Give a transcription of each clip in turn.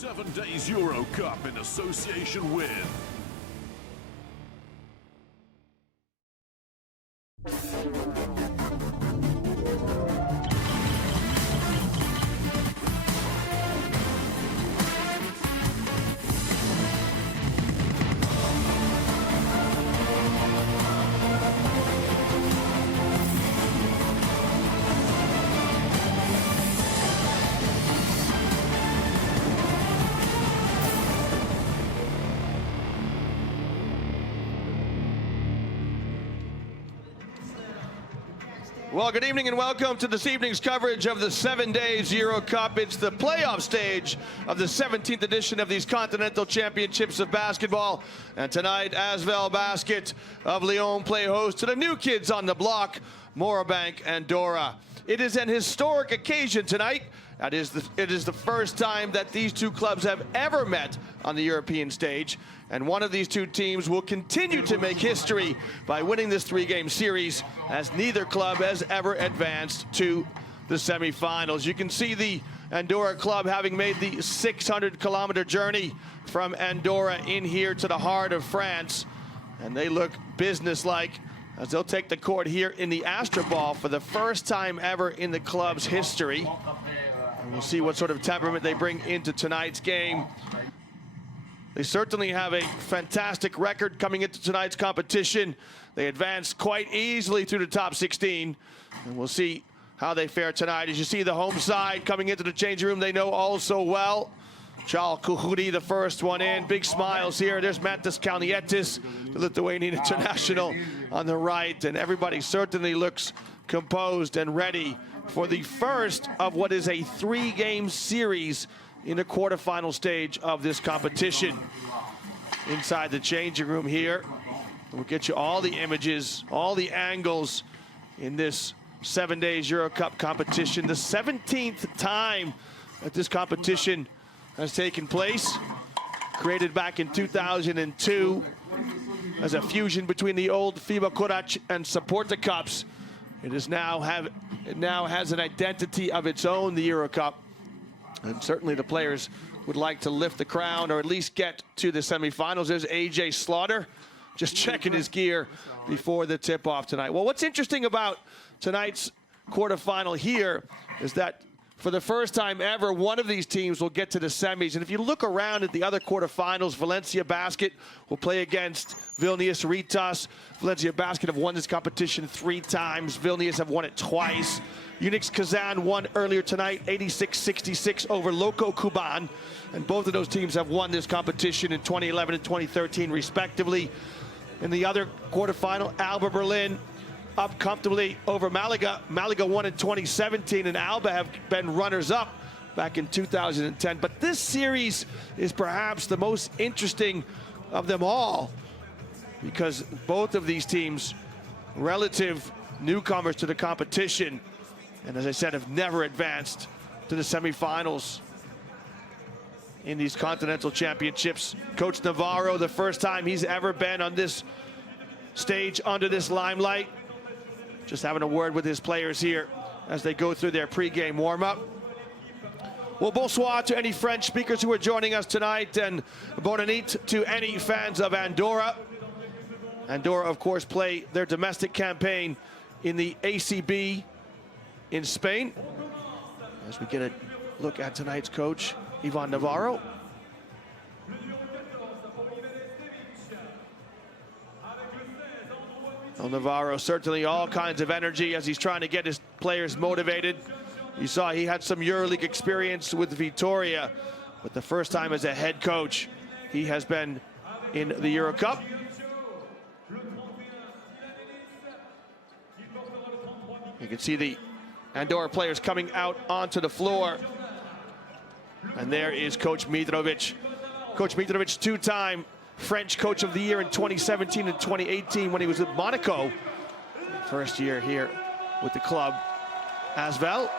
7 days EuroCup in association with Well, good evening and welcome to this evening's coverage of the 7 days EuroCup. It's the playoff stage of the 17th edition of these Continental Championships of Basketball. And tonight, ASVEL Basket of Lyon play host to the new kids on the block, Morabanc Andorra. It is an historic occasion tonight. It is the first time that these two clubs have ever met on the European stage. And one of these two teams will continue to make history by winning this three-game series, as neither club has ever advanced to the semifinals. You can see the Andorra club having made the 600-kilometer journey from Andorra in here to the heart of France. And they look businesslike as they'll take the court here in the Astrobal for the first time ever in the club's history. And we'll see what sort of temperament they bring into tonight's game. They certainly have a fantastic record coming into tonight's competition. They advanced quite easily through the top 16. And we'll see how they fare tonight. As you see the home side coming into the changing room, they know all so well. Charles Kuhuri, the first one in. Big smiles here. There's Mantas Kalnietis, the Lithuanian international on the right. And everybody certainly looks composed and ready for the first of what is a three-game series in the quarterfinal stage of this competition. Inside the changing room here, we'll get you all the images, all the angles in this 7 days EuroCup competition. The 17th time that this competition has taken place, created back in 2002 as a fusion between the old FIBA Kurac and Saporta Cups. It now has an identity of its own, the EuroCup. And certainly the players would like to lift the crown or at least get to the semifinals. There's AJ Slaughter just checking his gear before the tip-off tonight. Well, what's interesting about tonight's quarterfinal here is that for the first time ever, one of these teams will get to the semis. And if you look around at the other quarterfinals, Valencia Basket will play against Vilnius Rytas. Valencia Basket have won this competition 3 times. Vilnius have won it twice. Unix Kazan won earlier tonight, 86-66 over Loco Kuban. And both of those teams have won this competition in 2011 and 2013, respectively. In the other quarterfinal, Alba Berlin up comfortably over Malaga. Malaga won in 2017, and Alba have been runners-up back in 2010. But this series is perhaps the most interesting of them all, because both of these teams, relative newcomers to the competition, and as I said, have never advanced to the semifinals in these Continental Championships. Coach Navarro, the first time he's ever been on this stage under this limelight. Just having a word with his players here as they go through their pregame warm-up. Well, bonsoir to any French speakers who are joining us tonight, and bonne nuit to any fans of Andorra. Andorra, of course, play their domestic campaign in the ACB in Spain. As we get a look at tonight's coach, Ivan Navarro. Well, Navarro, certainly all kinds of energy as he's trying to get his players motivated. You saw he had some EuroLeague experience with Vitoria, but the first time as a head coach, he has been in the EuroCup. You can see the Andorra players coming out onto the floor. And there is Coach Mitrovic. Coach Mitrovic, 2-time French Coach of the Year in 2017 and 2018 when he was at Monaco. First year here with the club. ASVEL.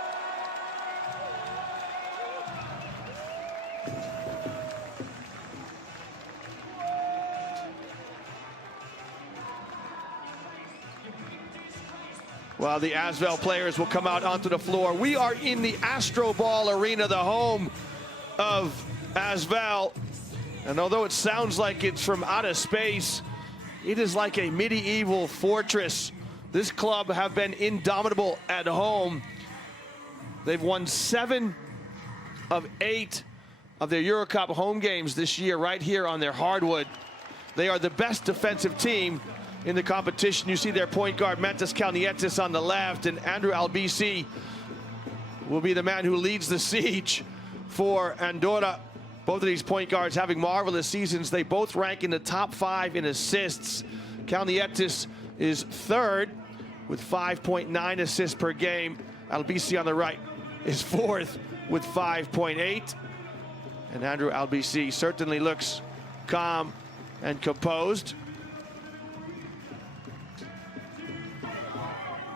Well, the ASVEL players will come out onto the floor. We are in the Astrobal Arena, the home of ASVEL. And although it sounds like it's from outer space, it is like a medieval fortress. This club have been indomitable at home. They've won 7 of 8 of their EuroCup home games this year right here on their hardwood. They are the best defensive team in the competition. You see their point guard, Mantas Kalnietis, on the left, and Andrew Albisi will be the man who leads the siege for Andorra. Both of these point guards having marvelous seasons. They both rank in the top 5 in assists. Kalnietis is 3rd with 5.9 assists per game. Albisi on the right is 4th with 5.8. And Andrew Albisi certainly looks calm and composed.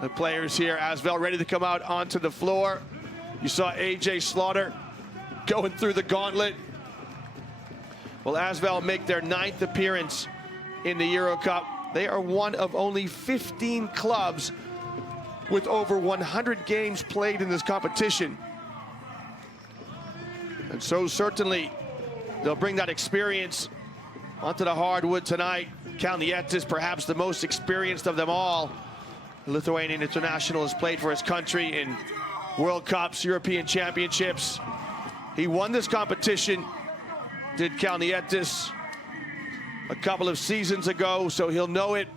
The players here, ASVEL, ready to come out onto the floor. You saw AJ Slaughter going through the gauntlet. Will ASVEL make their 9th appearance in the EuroCup? They are one of only 15 clubs with over 100 games played in this competition. And so certainly they'll bring that experience onto the hardwood tonight. Kalnietis, perhaps the most experienced of them all. The Lithuanian international, has played for his country in World Cups, European Championships. He won this competition, did Kalnietis, a couple of seasons ago, so he'll know it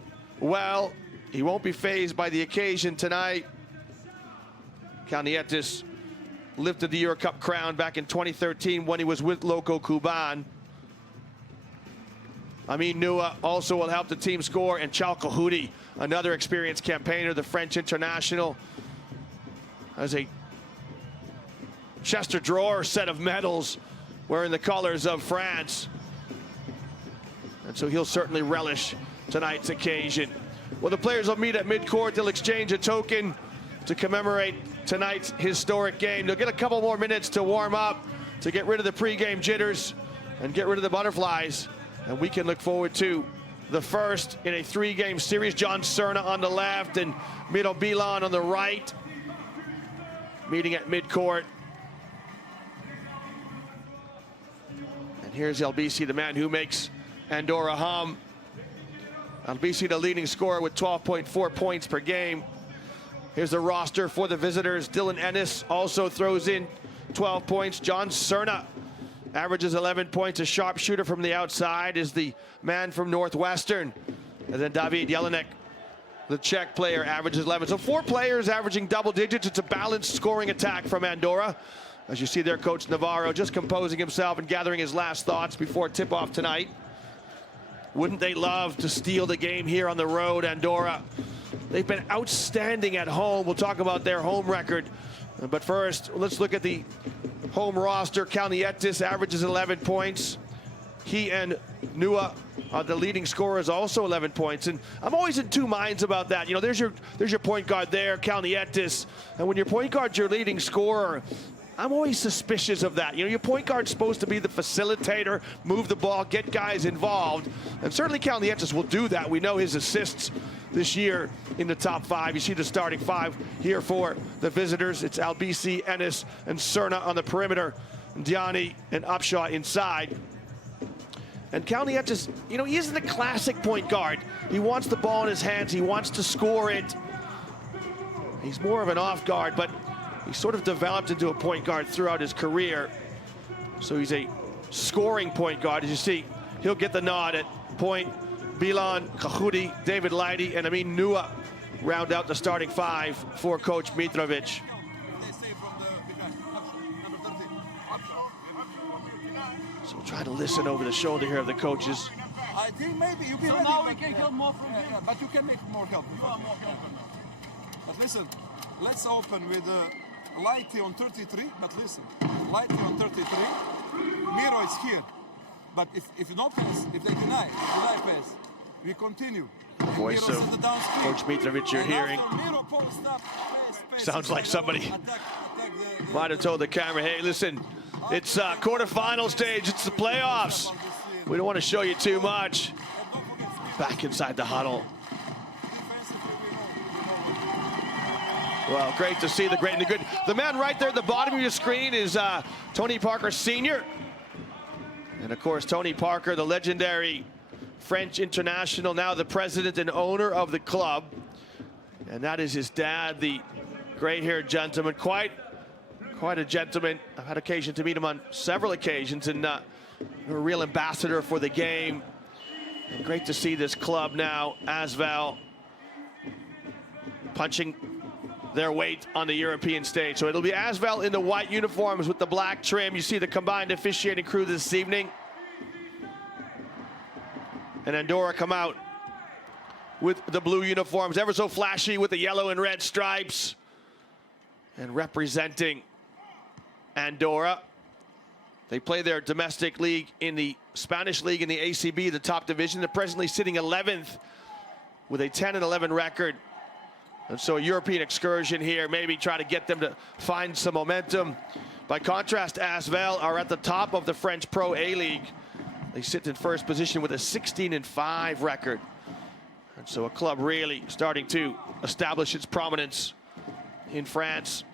well. He won't be fazed by the occasion tonight. Kalnietis lifted the EuroCup crown back in 2013 when he was with Loco Cuban. Amin Nua also will help the team score, and Chal Kahudi, another experienced campaigner, the French international, has a Chester drawer set of medals wearing the colors of France. And so he'll certainly relish tonight's occasion. Well, the players will meet at midcourt. They'll exchange a token to commemorate tonight's historic game. They'll get a couple more minutes to warm up, to get rid of the pregame jitters and get rid of the butterflies. And we can look forward to the first in a 3-game series. John Cerna on the left and Miro Bilan on the right, meeting at midcourt. And here's Albisi, the man who makes Andorra hum. Albisi, the leading scorer with 12.4 points per game. Here's the roster for the visitors. Dylan Ennis also throws in 12 points. John Cerna averages 11 points. A sharpshooter from the outside is the man from Northwestern. And then David Jelinek, the Czech player, averages 11. So 4 players averaging double digits. It's a balanced scoring attack from Andorra. As you see there, Coach Navarro just composing himself and gathering his last thoughts before tip-off tonight. Wouldn't they love to steal the game here on the road, Andorra? They've been outstanding at home. We'll talk about their home record. But first, let's look at the home roster. Kalnietis averages 11 points. He and Nua are the leading scorers, also 11 points. And I'm always in two minds about that. You know, there's your point guard there, Kalnietis. And when your point guard's your leading scorer, I'm always suspicious of that. You know, your point guard's supposed to be the facilitator, move the ball, get guys involved. And certainly Kalnietis will do that. We know his assists this year in the top 5. You see the starting 5 here for the visitors. It's Albisi, Ennis, and Cerna on the perimeter. Diani and Upshaw inside. And Kalnietis, you know, he isn't a classic point guard. He wants the ball in his hands. He wants to score it. He's more of an off guard, but he sort of developed into a point guard throughout his career. So he's a scoring point guard. As you see, he'll get the nod at point. Bilan, Kahudi, David Leidy, and Amin Nua round out the starting 5 for Coach Mitrovic. So we'll try to listen over the shoulder here of the coaches. I think maybe you can. So now we can help more from here. But you can make more help. But listen, let's open with Lighty on 33. But listen, Lighty on 33. Miro is here. But if no pass, if they deny pass, we continue. The voice of Coach Mitrovic you're hearing. Sounds like somebody might have told the camera, hey, listen, it's quarterfinal stage, it's the playoffs. We don't want to show you too much. Back inside the huddle. Well, great to see the great and the good. The man right there at the bottom of your screen is Tony Parker Sr. And of course, Tony Parker, the legendary French international, now the president and owner of the club. And that is his dad, the gray-haired gentleman, quite a gentleman. I've had occasion to meet him on several occasions, and a real ambassador for the game. And great to see this club now, ASVEL, punching their weight on the European stage. So it'll be ASVEL in the white uniforms with the black trim. You see the combined officiating crew this evening. And Andorra come out with the blue uniforms, ever so flashy with the yellow and red stripes. And representing Andorra. They play their domestic league in the Spanish league in the ACB, the top division. They're presently sitting 11th with a 10-11 record. And so a European excursion here, maybe try to get them to find some momentum. By contrast, ASVEL are at the top of the French Pro A-League. They sit in first position with a 16-5 record. And so a club really starting to establish its prominence in France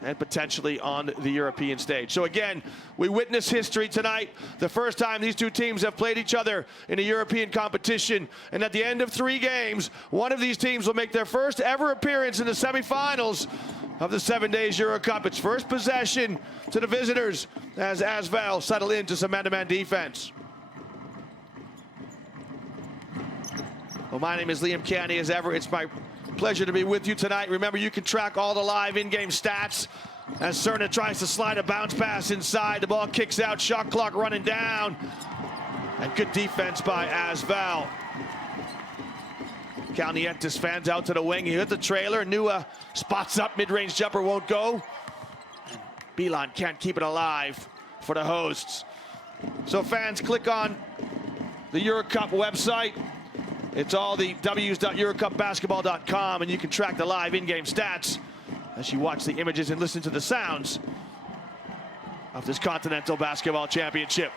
and potentially on the European stage. So again, we witness history tonight. The first time these two teams have played each other in a European competition. And at the end of 3 games, one of these teams will make their first ever appearance in the semifinals of the 7 days EuroCup. Its first possession to the visitors as ASVEL settle into some man-to-man defense. Well, my name is Liam Canny. As ever, it's my pleasure to be with you tonight. Remember, you can track all the live in-game stats as Cerna tries to slide a bounce pass inside. The ball kicks out, shot clock running down. And good defense by ASVEL. Cal Nietes fans out to the wing. He hit the trailer. Nua spots up, mid-range jumper won't go. And Bilan can't keep it alive for the hosts. So fans, click on the EuroCup website. It's all the w's.eurocupbasketball.com, and you can track the live in-game stats as you watch the images and listen to the sounds of this Continental Basketball Championship.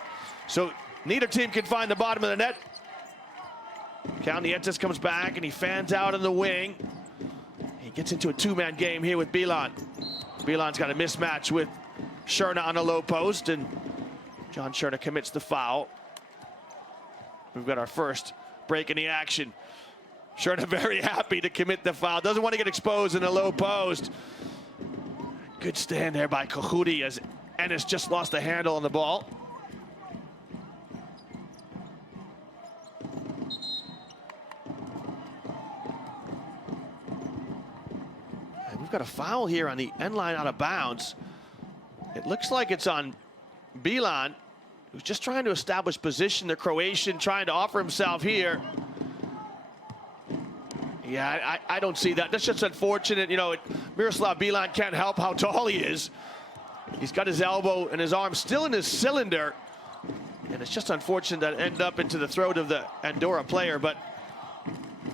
So neither team can find the bottom of the net. Cal Nietes comes back, and he fans out in the wing. He gets into a 2-man game here with Bilan. Bilan's got a mismatch with Cerna on a low post, and John Cerna commits the foul. We've got our first break in the action. Cerna very happy to commit the foul. Doesn't want to get exposed in a low post. Good stand there by Kahudi as Ennis just lost the handle on the ball. And we've got a foul here on the end line out of bounds. It looks like it's on Bilan, who's just trying to establish position. The Croatian trying to offer himself here. Yeah, I don't see that. That's just unfortunate. You know, Miroslav Bilan can't help how tall he is. He's got his elbow and his arm still in his cylinder. And it's just unfortunate that it ended up into the throat of the Andorra player, but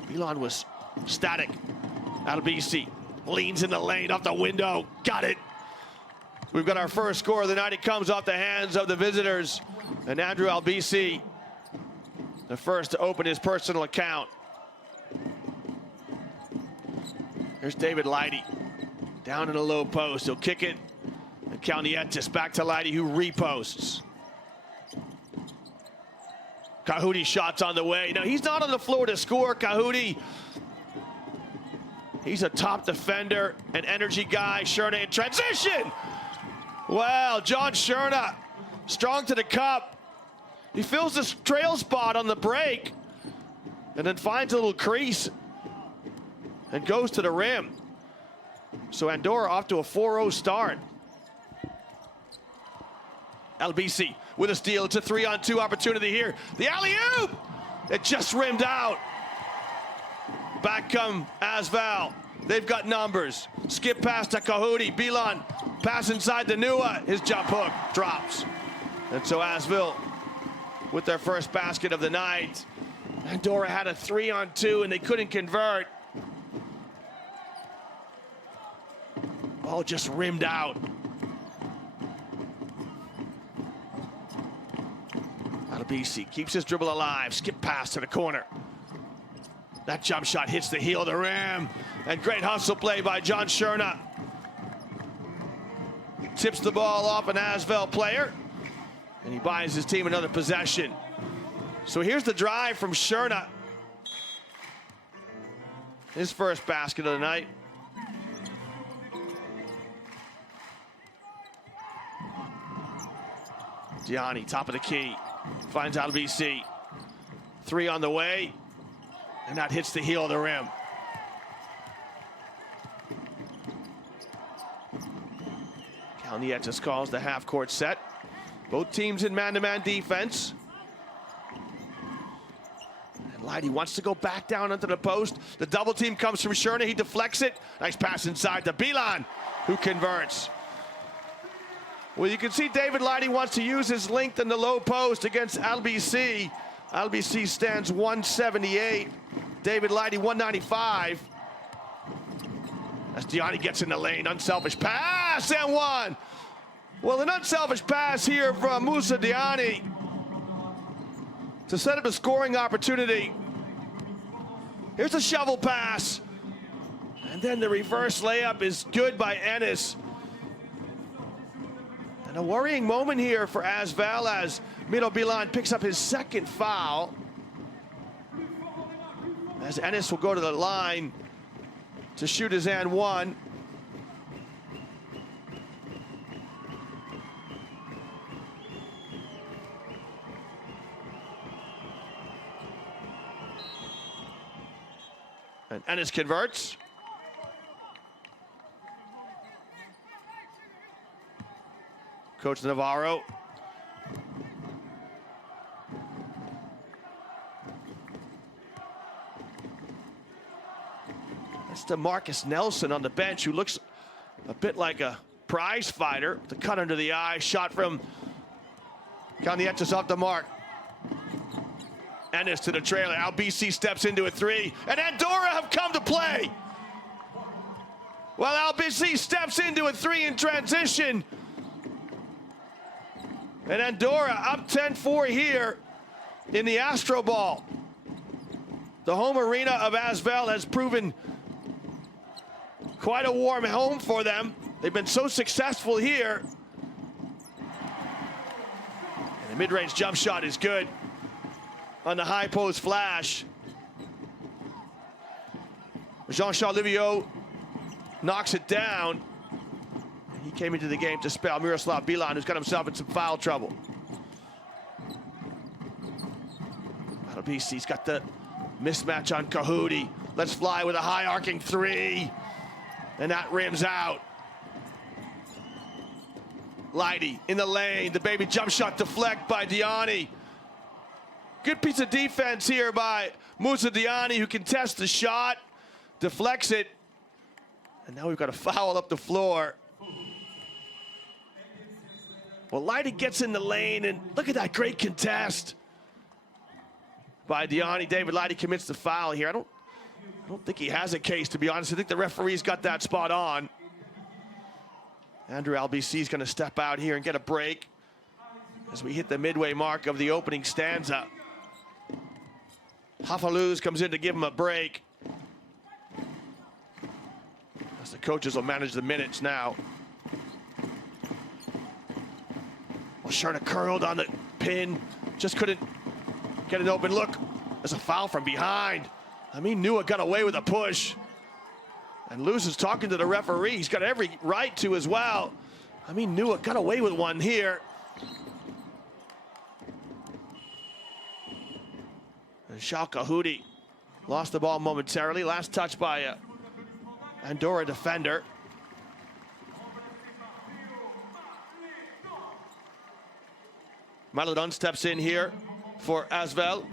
Bilan was static. Albany leans in the lane off the window. Got it. We've got our first score of the night. It comes off the hands of the visitors. And Andrew Albany, the first to open his personal account. Here's David Leidy, down in a low post. He'll kick it. And Cal Nietes back to Leidy, who reposts. Kahudi shots on the way. Now, he's not on the floor to score, Kahudi. He's a top defender, an energy guy. Cerna in transition. Well, John Cerna, strong to the cup. He fills this trail spot on the break and then finds a little crease and goes to the rim. So Andorra off to a 4-0 start. Albany with a steal. It's a 3-on-2 opportunity here. The alley-oop! It just rimmed out. Back come ASVEL. They've got numbers. Skip pass to Kahudi. Bilan pass inside to Nua. His jump hook drops. And so ASVEL with their first basket of the night. Andorra had a 3-on-2 and they couldn't convert. Ball just rimmed out. Albany keeps his dribble alive. Skip pass to the corner. That jump shot hits the heel of the rim. And great hustle play by John Cerna. Tips the ball off an ASVEL player. And he buys his team another possession. So here's the drive from Sherna. His first basket of the night. Gianni, top of the key, finds LBC. 3 on the way, and that hits the heel of the rim. Kalnietis calls the half-court set. Both teams in man-to-man defense. And Leidy wants to go back down onto the post. The double team comes from Sherna. He deflects it. Nice pass inside to Bilan, who converts. Well, you can see David Leidy wants to use his length in the low post against LBC. LBC stands 178. David Leidy 195. As Gianni gets in the lane, unselfish pass and one. Well, an unselfish pass here from Moussa Diani to set up a scoring opportunity. Here's a shovel pass. And then the reverse layup is good by Ennis. And a worrying moment here for ASVEL as Miro Bilan picks up his second foul. As Ennis will go to the line to shoot his and one. And Ennis converts. Coach Navarro. That's DeMarcus Nelson on the bench, who looks a bit like a prize fighter. The cut under the eye, shot from Kalnietis off the mark. Ennis to the trailer. LBC steps into a 3, and Andorra have come to play. Well, LBC steps into a 3 in transition. And Andorra up 10-4 here in the Astro Ball. The home arena of ASVEL has proven quite a warm home for them. They've been so successful here. And the mid-range jump shot is good on the high post flash. Jean-Charles Livio knocks it down. He came into the game to spell Miroslav Bilan, who's got himself in some foul trouble. LBC's got the mismatch on Kahudi. Let's fly with a high arcing 3. And that rims out. Leidy in the lane. The baby jump shot deflect by Diani. Good piece of defense here by Moussa Diani, who contests the shot, deflects it. And now we've got a foul up the floor. Well, Leidy gets in the lane, and look at that great contest by Diani. David Leidy commits the foul here. I don't think he has a case, to be honest. I think the referee's got that spot on. Andrew LBC's going to step out here and get a break as we hit the midway mark of the opening stanza. Hafaluz comes in to give him a break, as the coaches will manage the minutes now. Well, Sherna curled on the pin, just couldn't get an open look. There's a foul from behind. Amin Nua got away with a push. And Luz is talking to the referee. He's got every right to as well. Amin Nua got away with one here. And Shal Kahudi lost the ball momentarily. Last touch by a Andorra defender. Maladon steps in here for ASVEL.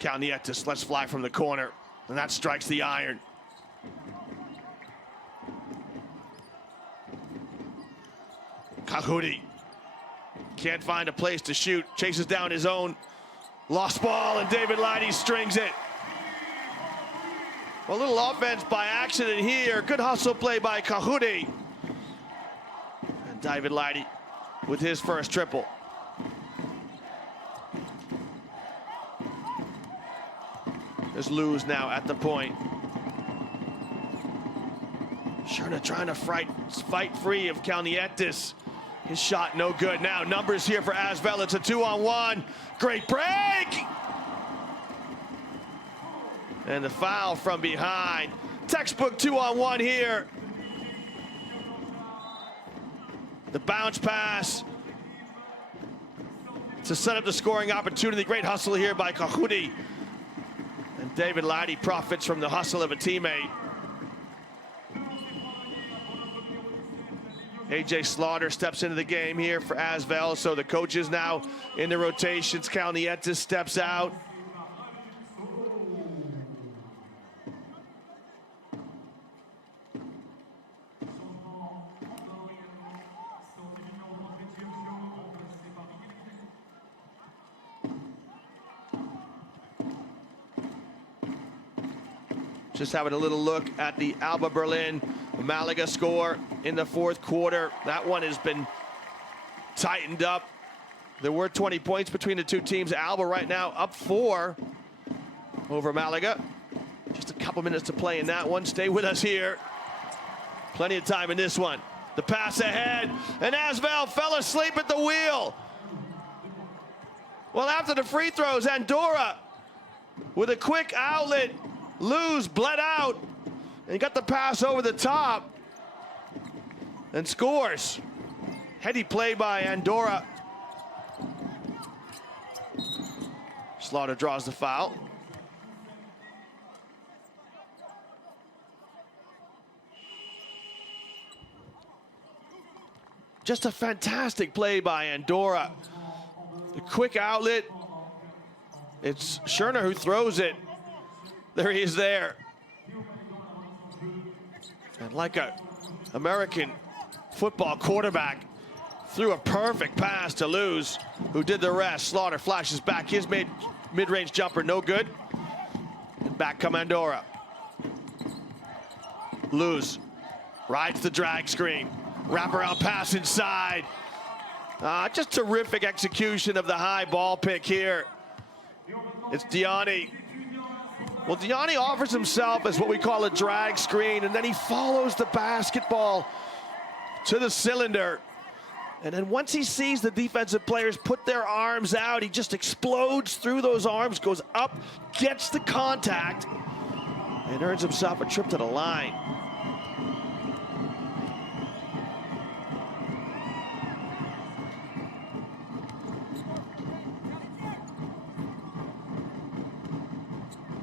Kalnietis lets fly from the corner, and that strikes the iron. Kahudi can't find a place to shoot, chases down his own lost ball, and David Leidy strings it. A little offense by accident here. Good hustle play by Kahudi. And David Leidy with his first triple. There's Luz now at the point. Scherner trying to fight free of Kalnietis. His shot no good. Now numbers here for ASVEL. It's a 2-on-1. Great break! And the foul from behind. Textbook 2-on-1 here. The bounce pass to set up the scoring opportunity. Great hustle here by Kahudi. And David Laddie profits from the hustle of a teammate. AJ Slaughter steps into the game here for ASVEL, so the coach is now in the rotations. Kalnietis steps out. Just having a little look at the Alba Berlin Malaga score in the fourth quarter. That one has been tightened up. There were 20 points between the two teams. Alba right now up 4 over Malaga. Just a couple minutes to play in that one. Stay with us here. Plenty of time in this one. The pass ahead, and ASVEL fell asleep at the wheel. Well, after the free throws, Andorra with a quick outlet. Luz bled out and got the pass over the top and scores. Heady play by Andorra. Slaughter draws the foul. Just a fantastic play by Andorra. The quick outlet. It's Scherner who throws it. There he is there. And like a American football quarterback, threw a perfect pass to Luz, who did the rest. Slaughter flashes back. His mid-range jumper, no good. And back come Andorra. Luz rides the drag screen. Wraparound pass inside. Just terrific execution of the high ball pick here. It's Diani. Well, Diani offers himself as what we call a drag screen, and then he follows the basketball to the cylinder. And then once he sees the defensive players put their arms out, he just explodes through those arms, goes up, gets the contact, and earns himself a trip to the line.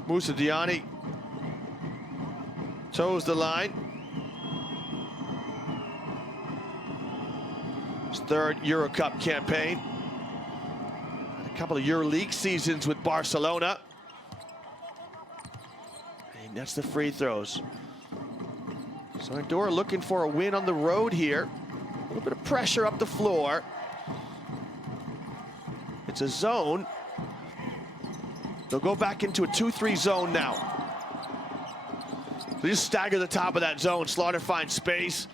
Moussa Diani toes the line. His third EuroCup campaign. Had a couple of EuroLeague seasons with Barcelona. And that's the free throws. So Andorra looking for a win on the road here. A little bit of pressure up the floor. It's a zone. They'll go back into a 2-3 zone now. They just stagger the top of that zone. Slaughter finds space,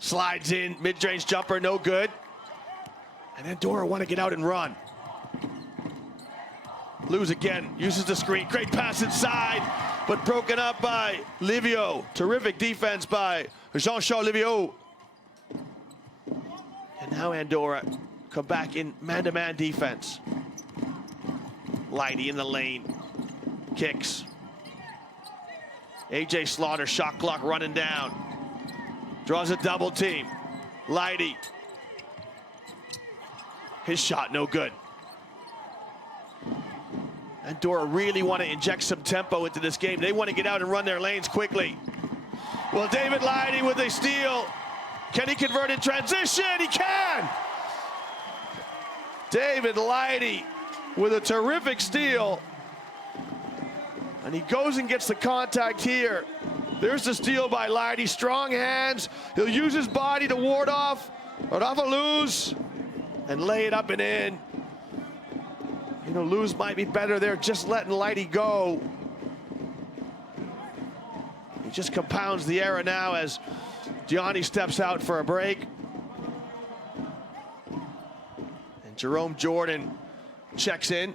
slides in, mid-range jumper, no good. And Andorra want to get out and run. Luz again, uses the screen. Great pass inside, but broken up by Livio. Terrific defense by Jean-Charles Livio. And now Andorra come back in man-to-man defense. Lighty in the lane, kicks. AJ Slaughter, shot clock running down. Draws a double team. Lighty. His shot no good. Andorra really want to inject some tempo into this game. They want to get out and run their lanes quickly. Well, David Lighty with a steal. Can he convert in transition? He can! David Lighty with a terrific steal. And he goes and gets the contact here. There's the steal by Lighty. Strong hands. He'll use his body to ward off Luz and lay it up and in. You know, Luz might be better there, just letting Lighty go. He just compounds the error now as Diani steps out for a break. And Jerome Jordan checks in.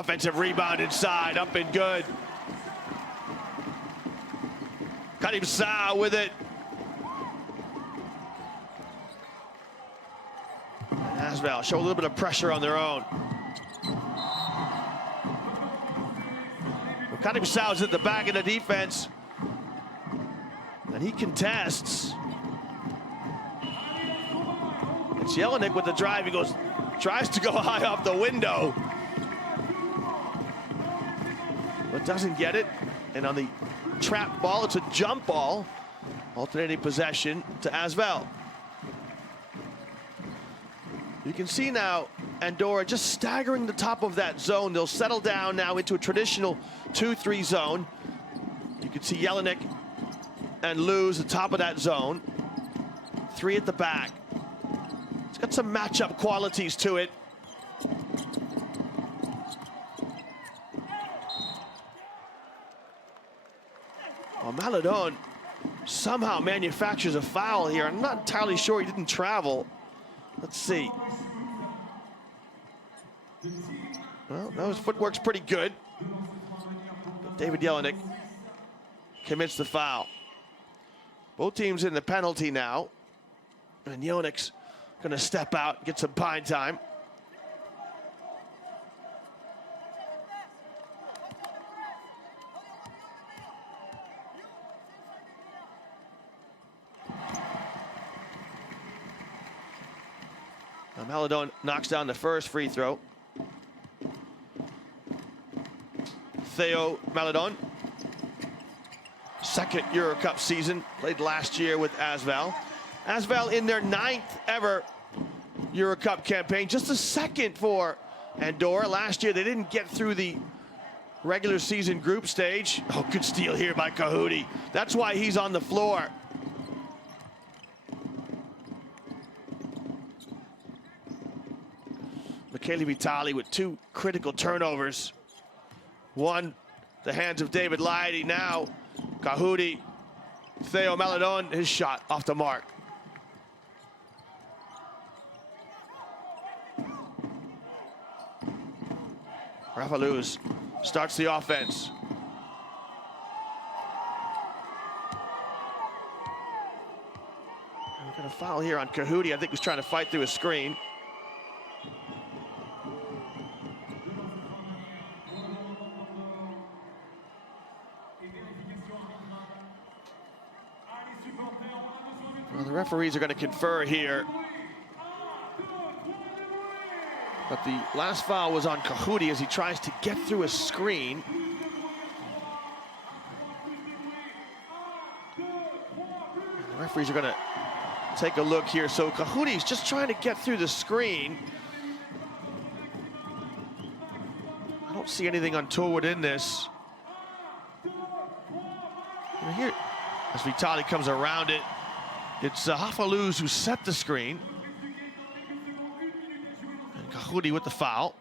Offensive rebound inside, up and good. Karim Sa with it. And ASVEL show a little bit of pressure on their own. Well, Karim Sa is at the back of the defense. And he contests. It's Jelinek with the drive. He tries to go high off the window, but doesn't get it. And on the trap ball, it's a jump ball. Alternating possession to ASVEL. You can see now Andorra just staggering the top of that zone. They'll settle down now into a traditional 2-3 zone. You can see Jelinek and lose the top of that zone. 3 at the back. It's got some matchup qualities to it. Well, Maledon somehow manufactures a foul here. I'm not entirely sure he didn't travel. Let's see. Well, no, his footwork's pretty good. But David Jelinek commits the foul. Both teams in the penalty now. And Jelinek's gonna step out, get some pine time. Maledon knocks down the first free throw. Theo Maledon, second EuroCup season, played last year with ASVEL. ASVEL in their 9th ever EuroCup campaign, just the second for Andorra. Last year they didn't get through the regular season group stage. Oh, good steal here by Kahudi. That's why he's on the floor. Michele Vitali with 2 critical turnovers. One, the hands of David Lighty. Now, Kahudi, Theo Maledon, his shot off the mark. Rafa Luz starts the offense. We're gonna foul here on Kahudi. I think he's trying to fight through a screen. Well, the referees are going to confer here. But the last foul was on Kahudi as he tries to get through a screen. And the referees are going to take a look here. So Kahudi's just trying to get through the screen. I don't see anything untoward in this. And here, as Vitali comes around it, it's Rafa Luz who set the screen. And Kahudi with the foul.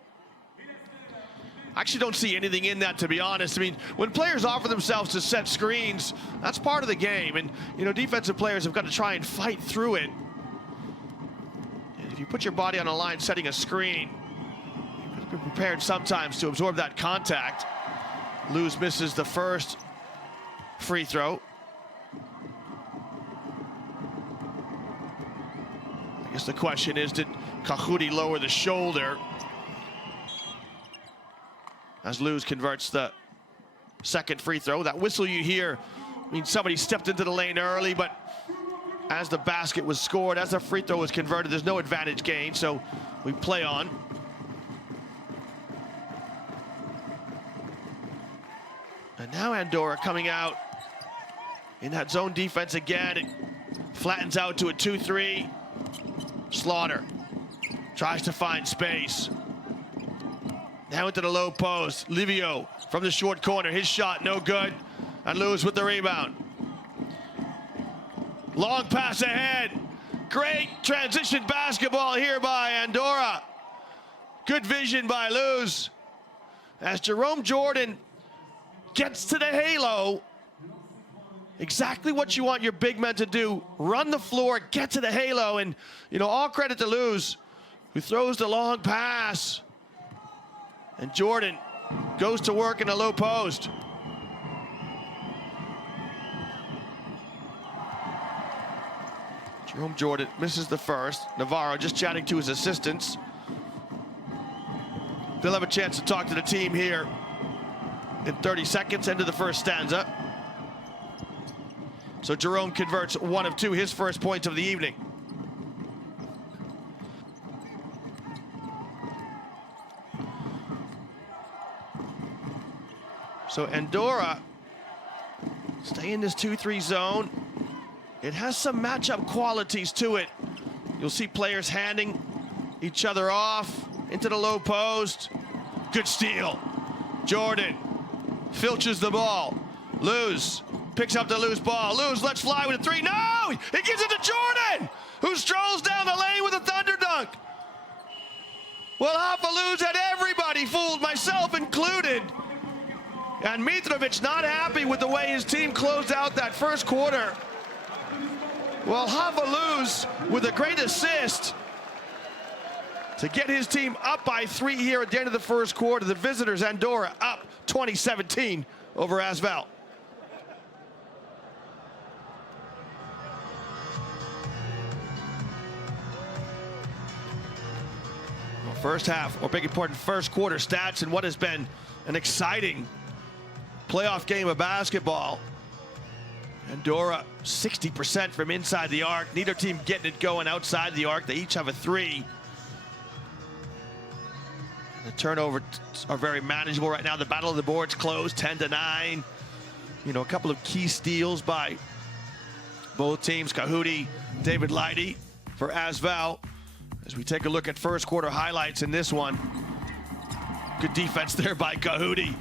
I actually don't see anything in that, to be honest. I mean, when players offer themselves to set screens, that's part of the game. And, you know, defensive players have got to try and fight through it. And if you put your body on a line setting a screen, you've got to be prepared sometimes to absorb that contact. Luz misses the first free throw. I guess the question is, did Kahudi lower the shoulder? As Luz converts the second free throw. That whistle you hear means somebody stepped into the lane early, but as the basket was scored, as the free throw was converted, there's no advantage gain, so we play on. And now Andorra coming out in that zone defense again. It flattens out to a 2-3. Slaughter tries to find space. Now into the low post. Livio from the short corner. His shot no good. And Luz with the rebound. Long pass ahead. Great transition basketball here by Andorra. Good vision by Luz. As Jerome Jordan gets to the halo. Exactly what you want your big men to do. Run the floor, get to the halo, and, you know, all credit to Luz, who throws the long pass. And Jordan goes to work in a low post. Jerome Jordan misses the first. Navarro just chatting to his assistants. They'll have a chance to talk to the team here in 30 seconds into the first stanza. So Jerome converts 1 of 2, his first points of the evening. So Andorra stay in this 2-3 zone. It has some matchup qualities to it. You'll see players handing each other off into the low post. Good steal. Jordan filches the ball. Luz picks up the loose ball. Luz lets fly with a 3. No! He gives it to Jordan, who strolls down the lane with a thunder dunk. Well, Luz had everybody fooled, myself included. And Mitrovic not happy with the way his team closed out that first quarter. Well, Luz with a great assist to get his team up by 3 here at the end of the first quarter. The visitors, Andorra, up 20-17 over ASVEL. Well, first half, or big important first quarter stats in what has been an exciting playoff game of basketball. Andorra 60% from inside the arc. Neither team getting it going outside the arc. They each have a 3. The turnovers are very manageable right now. The battle of the boards closed 10-9. You know, a couple of key steals by both teams. Kahudi, David Leidy for ASVEL. As we take a look at first quarter highlights in this one. Good defense there by Kahudi.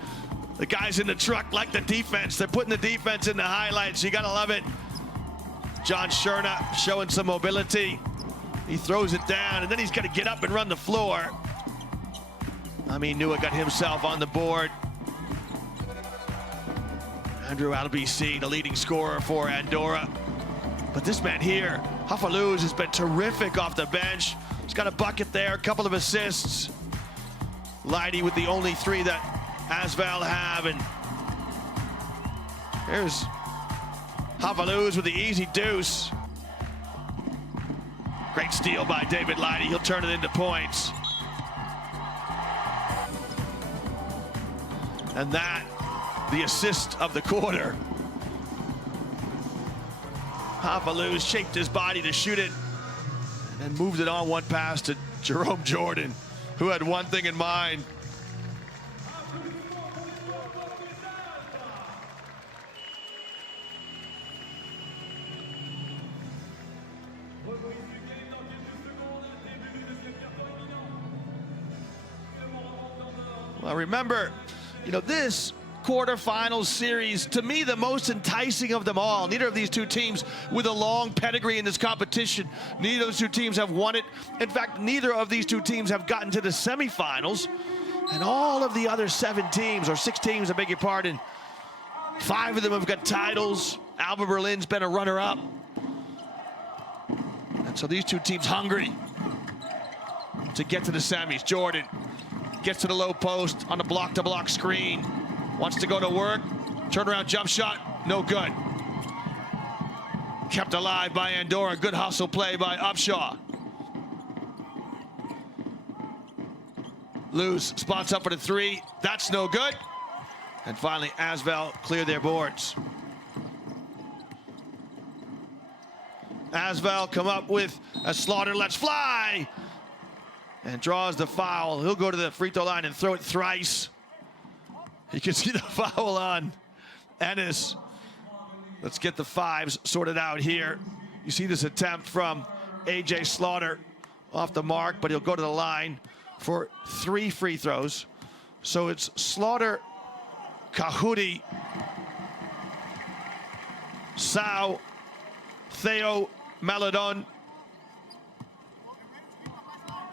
The guys in the truck like the defense. They're putting the defense in the highlights. You gotta love it. John Sherna showing some mobility. He throws it down, and then he's got to get up and run the floor. Nua got himself on the board. Andrew Albany, the leading scorer for Andorra. But this man here, Luz, has been terrific off the bench. He's got a bucket there, a couple of assists. Leidy with the only 3 that ASVEL have, and here's Luz with the easy deuce. Great steal by David Leidy. He'll turn it into points. And that, the assist of the quarter. Luz shaped his body to shoot it and moved it on one pass to Jerome Jordan, who had one thing in mind. Well, remember, you know, this quarterfinals series, to me, the most enticing of them all. Neither of these two teams with a long pedigree in this competition. Neither of those two teams have won it. In fact, neither of these two teams have gotten to the semifinals. And all of the other 7 teams, or 6 teams, I beg your pardon, 5 of them have got titles. Alba Berlin's been a runner-up. And so these two teams hungry to get to the semis. Jordan gets to the low post on the block-to-block screen. Wants to go to work. Turnaround jump shot, no good. Kept alive by Andorra. Good hustle play by Upshaw. Luz spots up for the 3. That's no good. And finally, ASVEL clear their boards. ASVEL come up with a Slaughter, let's fly! And draws the foul. He'll go to the free throw line and throw it thrice. You can see the foul on Ennis. Let's get the 5s sorted out here. You see this attempt from AJ Slaughter off the mark, but he'll go to the line for 3 free throws. So it's Slaughter, Kahudi, Sau, Theo Maladon,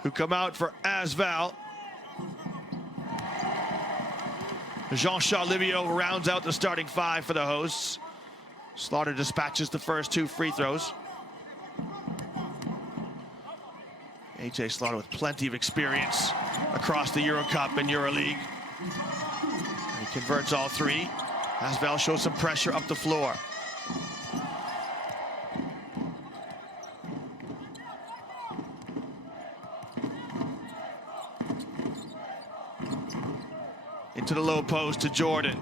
who come out for ASVEL. Jean-Charles Livio rounds out the starting 5 for the hosts. Slaughter dispatches the first 2 free throws. AJ Slaughter with plenty of experience across the EuroCup and EuroLeague. And he converts all three. ASVEL shows some pressure up the floor. Into the low post to Jordan.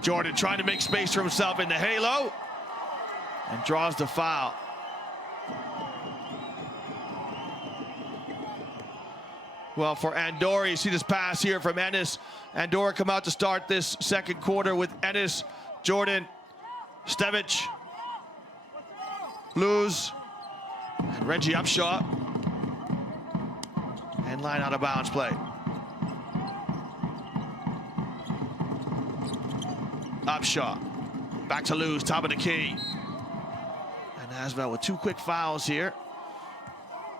Jordan trying to make space for himself in the halo and draws the foul. Well, for Andorra, you see this pass here from Ennis. Andorra come out to start this second quarter with Ennis, Jordan, Stevic, Luz, and Reggie Upshaw. And line out of bounds play. Upshaw, back to Luz, top of the key. And ASVEL with two quick fouls here.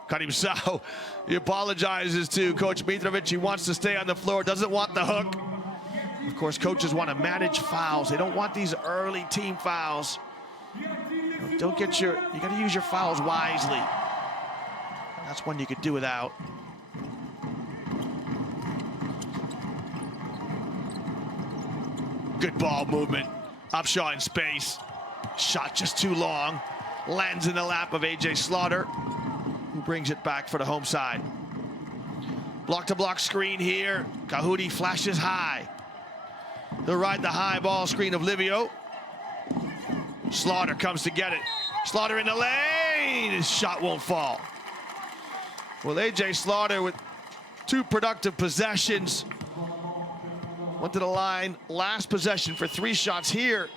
Karim Sao, he apologizes to Coach Mitrovic. He wants to stay on the floor, doesn't want the hook. Of course, coaches want to manage fouls. They don't want these early team fouls. Don't get you got to use your fouls wisely. That's one you could do without. Good ball movement. Upshaw in space. Shot just too long. Lands in the lap of AJ Slaughter, who brings it back for the home side. Block-to-block screen here. Kahudi flashes high. He'll ride the high ball screen of Livio. Slaughter comes to get it. Slaughter in the lane. His shot won't fall. Well, AJ Slaughter with two productive possessions. Went to the line, last possession for 3 shots here.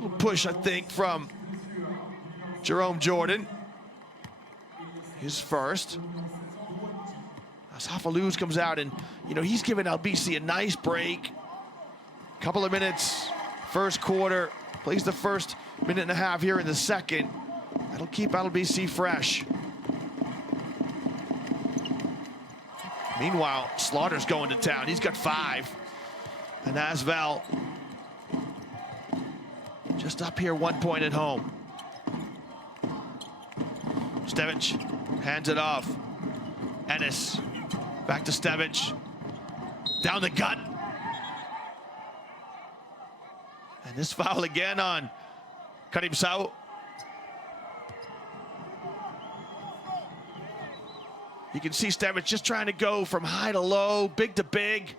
Little push, I think, from Jerome Jordan. His first. As Luz comes out, and he's given LBC a nice break. Couple of minutes, first quarter, plays the first minute and a half here in the second. That'll keep LBC fresh. Meanwhile, Slaughter's going to town. He's got 5. And ASVEL just up here 1 point at home. Stevic hands it off. Ennis back to Stevic. Down the gut. And this foul again on Karim Sao. You can see Stevic just trying to go from high to low, big to big.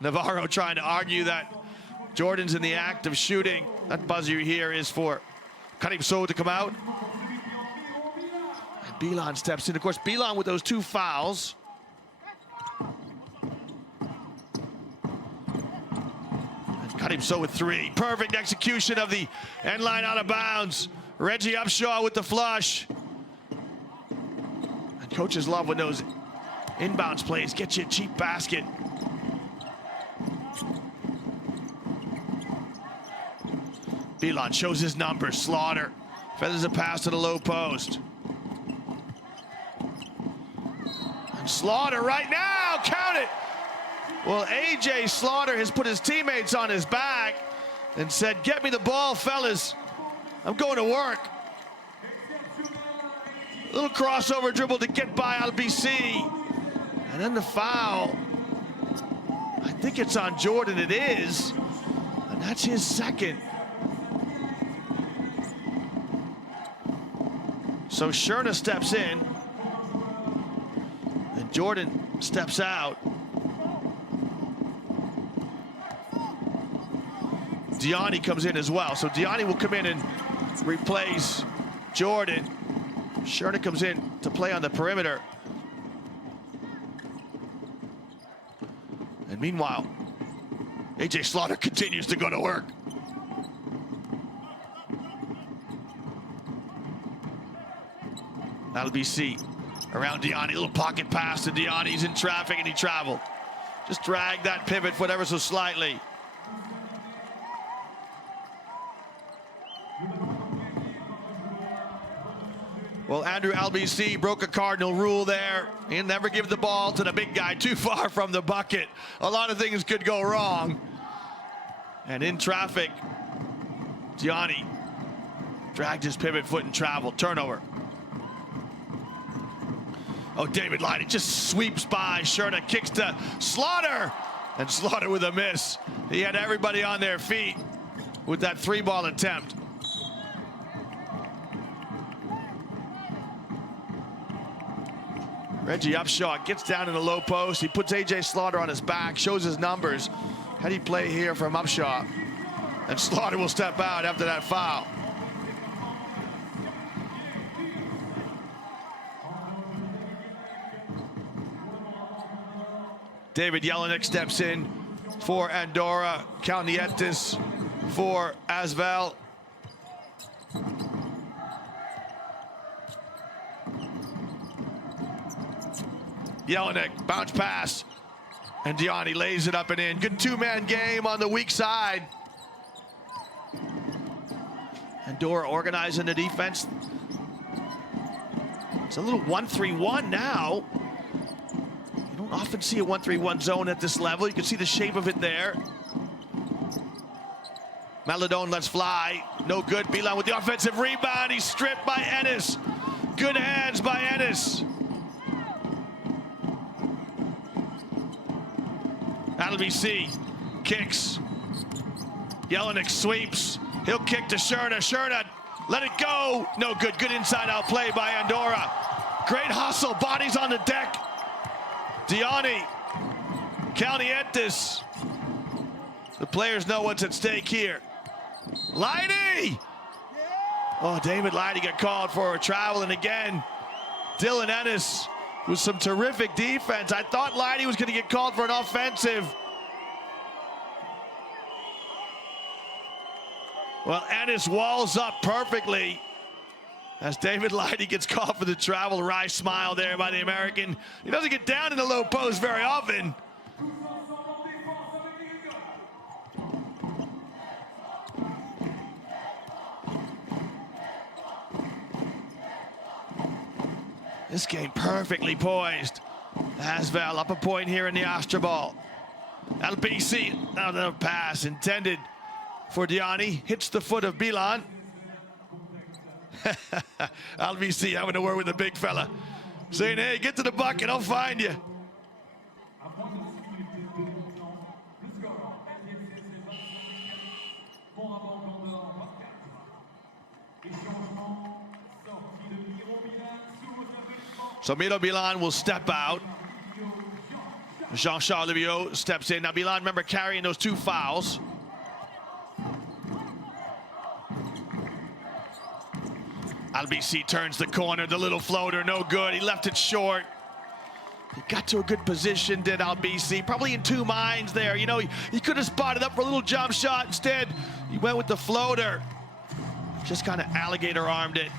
Navarro trying to argue that Jordan's in the act of shooting. That buzzer here is for Karim Sao to come out. And Bilan steps in. Of course, Bilan with those 2 fouls. And Karim Sao with 3. Perfect execution of the end line out of bounds. Reggie Upshaw with the flush. And coaches love when those inbounds plays get you a cheap basket. Bilan shows his numbers. Slaughter feathers a pass to the low post. And Slaughter right now, count it. Well, AJ Slaughter has put his teammates on his back and said, "Get me the ball, fellas. I'm going to work." A little crossover dribble to get by LBC. And then the foul. I think it's on Jordan. It is. And that's his second. So Sherna steps in. And Jordan steps out. Diani comes in as well. So Diani will come in and replace Jordan. Sherna comes in to play on the perimeter. And meanwhile, AJ Slaughter continues to go to work. LBC around Diani, little pocket pass to Diani. He's in traffic and he traveled. Just drag that pivot foot ever so slightly. Well, Andrew LBC broke a cardinal rule there. He'll never give the ball to the big guy too far from the bucket. A lot of things could go wrong. And in traffic, Gianni dragged his pivot foot and traveled. Turnover. Oh, David Lighty just sweeps by. Sherna kicks to Slaughter. And Slaughter with a miss. He had everybody on their feet with that 3-ball attempt. Reggie Upshaw gets down in the low post. He puts A.J. Slaughter on his back, shows his numbers. How do you play here from Upshaw? And Slaughter will step out after that foul. David Jelinek steps in for Andorra. Kalnietis for ASVEL. Jelinek, bounce pass. And Gianni lays it up and in. Good two-man game on the weak side. Andorra organizing the defense. It's a little 1-3-1 now. You don't often see a 1-3-1 zone at this level. You can see the shape of it there. Maladone lets fly. No good. Bilan with the offensive rebound. He's stripped by Ennis. Good hands by Ennis. LBC kicks. Jelinek sweeps. He'll kick to Sherna. Sherna, let it go. No good. Good inside-out play by Andorra. Great hustle. Bodies on the deck. Gianni. Kalnietis. The players know what's at stake here. Lighty! Oh, David Lighty got called for a travel, and again, Dylan Ennis with some terrific defense. I thought Lighty was going to get called for an offensive. Well, Ennis walls up perfectly as David Lighty gets called for the travel. Wry smile there by the American. He doesn't get down in the low post very often. This game perfectly poised. ASVEL up a point here in the Astra Ball. LBC, now the pass intended for Gianni. Hits the foot of Bilan. LBC having a word with the big fella. Saying, hey, get to the bucket, I'll find you. So Miro Bilan will step out. Jean-Charles Olivier steps in. Now Bilan, remember, carrying those 2 fouls. LBC turns the corner, the little floater, no good. He left it short. He got to a good position, did LBC. Probably in 2 minds there. You know, he could have spotted up for a little jump shot. Instead, he went with the floater. Just kind of alligator armed it.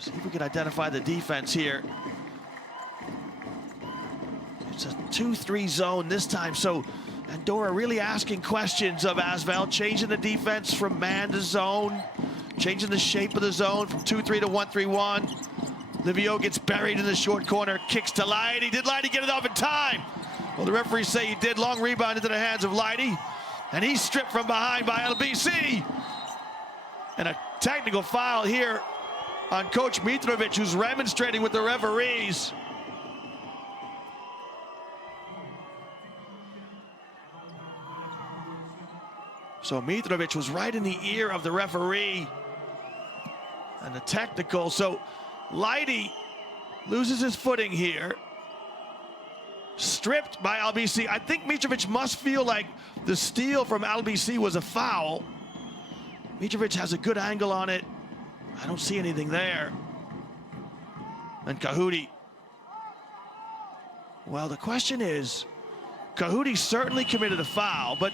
See if we can identify the defense here. It's a 2-3 zone this time, so Andorra really asking questions of ASVEL, changing the defense from man to zone, changing the shape of the zone from 2-3 to 1-3-1. Livio gets buried in the short corner, kicks to Lighty. Did Lighty get it off in time? Well, the referees say he did. Long rebound into the hands of Lighty, and he's stripped from behind by LBC. And a technical foul here on Coach Mitrovic, who's remonstrating with the referees. So Mitrovic was right in the ear of the referee. And the technical, so Lighty loses his footing here. Stripped by LBC. I think Mitrovic must feel like the steal from LBC was a foul. Mitrovic has a good angle on it. I don't see anything there. And Kahudi. Well, the question is, Kahudi certainly committed a foul, but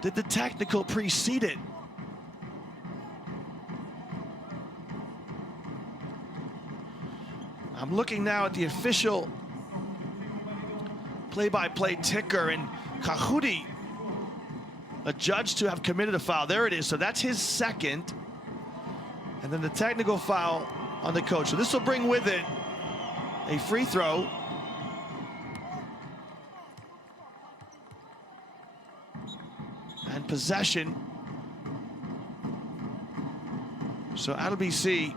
did the technical precede it? I'm looking now at the official play-by-play ticker, and Kahudi adjudged to have committed a foul. There it is, so that's his second. And then the technical foul on the coach. So this will bring with it a free throw. possession. So LBC,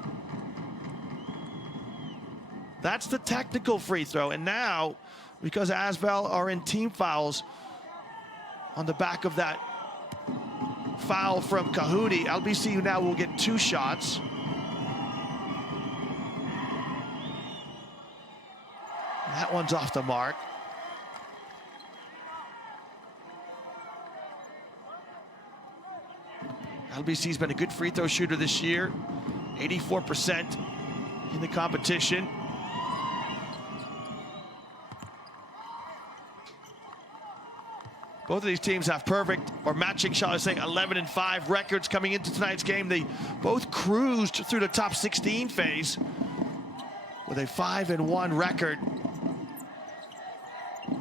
that's the technical free throw. And now, because ASVEL are in team fouls on the back of that foul from Kahudi, LBC now will get 2 shots. That one's off the mark. LBC's been a good free throw shooter this year, 84% in the competition. Both of these teams have perfect or matching shot, I was saying 11-5 records coming into tonight's game. They both cruised through the top 16 phase with a 5-1 record. You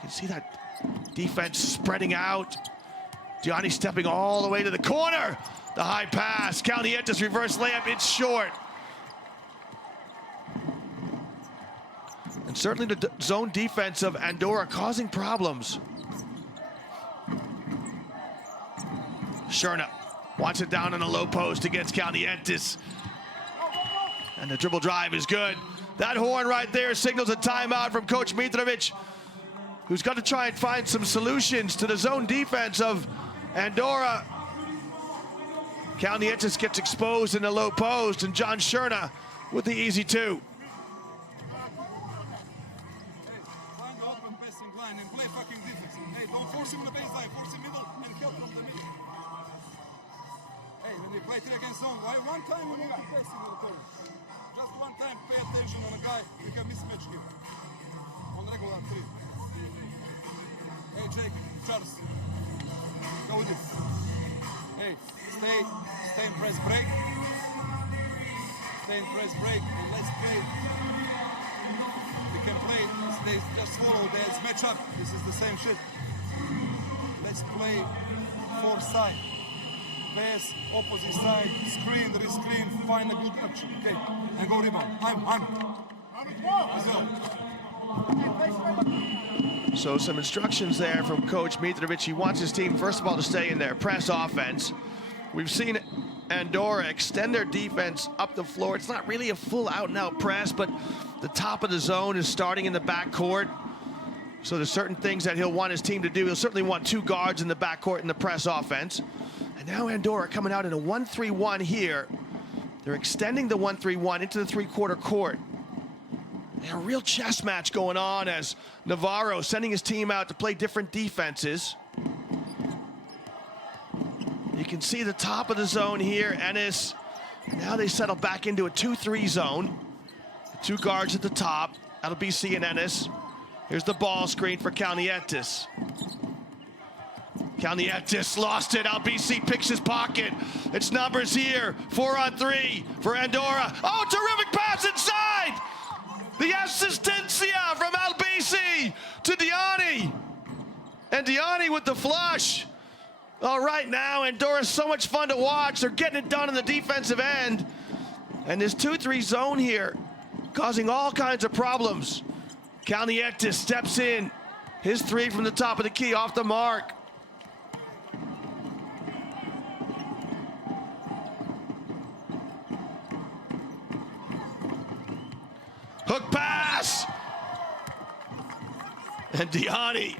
can see that defense spreading out. Gianni stepping all the way to the corner. The high pass. Calniente's reverse layup. It's short. And certainly the zone defense of Andorra causing problems. Sherna wants it down on the low post against Calnientes. And the dribble drive is good. That horn right there signals a timeout from Coach Mitrovic, who's got to try and find some solutions to the zone defense of Andorra. Calnientes gets exposed in the low post, and John Sherna with the easy 2. Find the open passing line and play fucking defense. Hey, don't force him in the baseline, force him middle and help from the middle. Hey, when they play 3 against zone, why one time you need to pass him in the corner? Just one time, pay attention on a guy, you can mismatch here. On regular 3. Hey, Jake, Charles. Go with it. Hey, stay in press break. Stay in press break and let's play. We can play, stay, just follow this matchup. This is the same shit. Let's play 4 side. Pass, opposite side, screen, re-screen, find a good option. Okay, and go rebound. Let's go. So some instructions there from Coach Mitrovic. He wants his team, first of all, to stay in their press offense. We've seen Andorra extend their defense up the floor. It's not really a full out-and-out press, but the top of the zone is starting in the backcourt. So there's certain things that he'll want his team to do. He'll certainly want 2 guards in the backcourt in the press offense. And now Andorra coming out in a 1-3-1 here. They're extending the 1-3-1 into the 3-quarter court. A real chess match going on as Navarro sending his team out to play different defenses. You can see the top of the zone here, Ennis. Now they settle back into a 2-3 zone. The 2 guards at the top, LBC and Ennis. Here's the ball screen for Calnientes. Calnientes lost it. LBC picks his pocket. It's numbers here. 4-on-3 for Andorra. Oh, terrific pass inside! The assistencia from LBC to Diani. And Diani with the flush. All right, now Andorra's so much fun to watch. They're getting it done on the defensive end. And this 2-3 zone here causing all kinds of problems. Calnientes steps in. His 3 from the top of the key off the mark. Hook pass! And Diani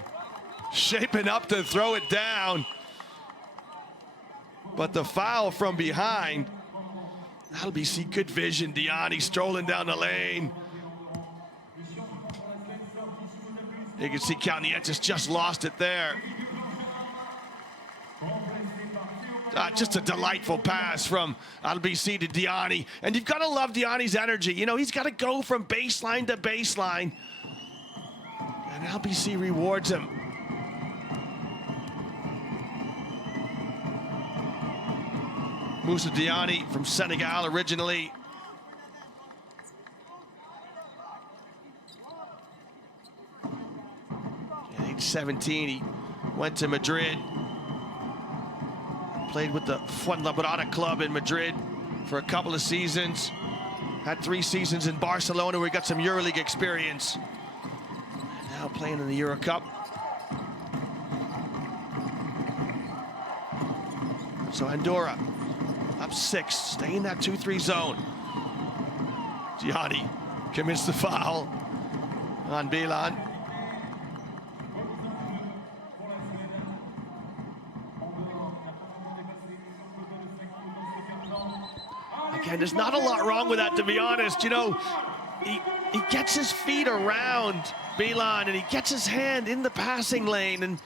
shaping up to throw it down. But the foul from behind. LBC good vision. Diani strolling down the lane. You can see Calnientes just lost it there. Just a delightful pass from LBC to Diani. And you've got to love Diani's energy. You know, he's got to go from baseline to baseline. And LBC rewards him. Moussa Diani from Senegal originally. At age 17, he went to Madrid. Played with the Fuenlabrada club in Madrid for a couple of seasons. Had 3 seasons in Barcelona where he got some EuroLeague experience. And now playing in the EuroCup. So Andorra up 6, stay in that 2-3 zone. Gianni commits the foul on Bilan. Again, there's not a lot wrong with that, to be honest. You know, he gets his feet around Bilan and he gets his hand in the passing lane, and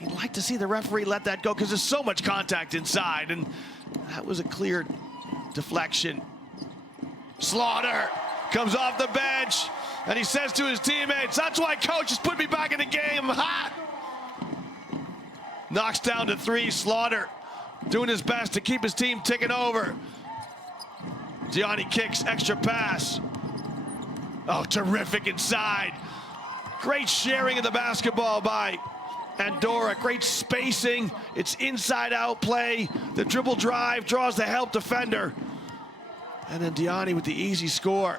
you'd like to see the referee let that go because there's so much contact inside, and that was a clear deflection. Slaughter comes off the bench and he says to his teammates, "That's why coach has put me back in the game." Ha! Knocks down to 3. Slaughter doing his best to keep his team ticking over. Gianni kicks, extra pass. Oh, terrific inside. Great sharing of the basketball by Andorra. Great spacing. It's inside-out play. The dribble drive draws the help defender. And then Gianni with the easy score.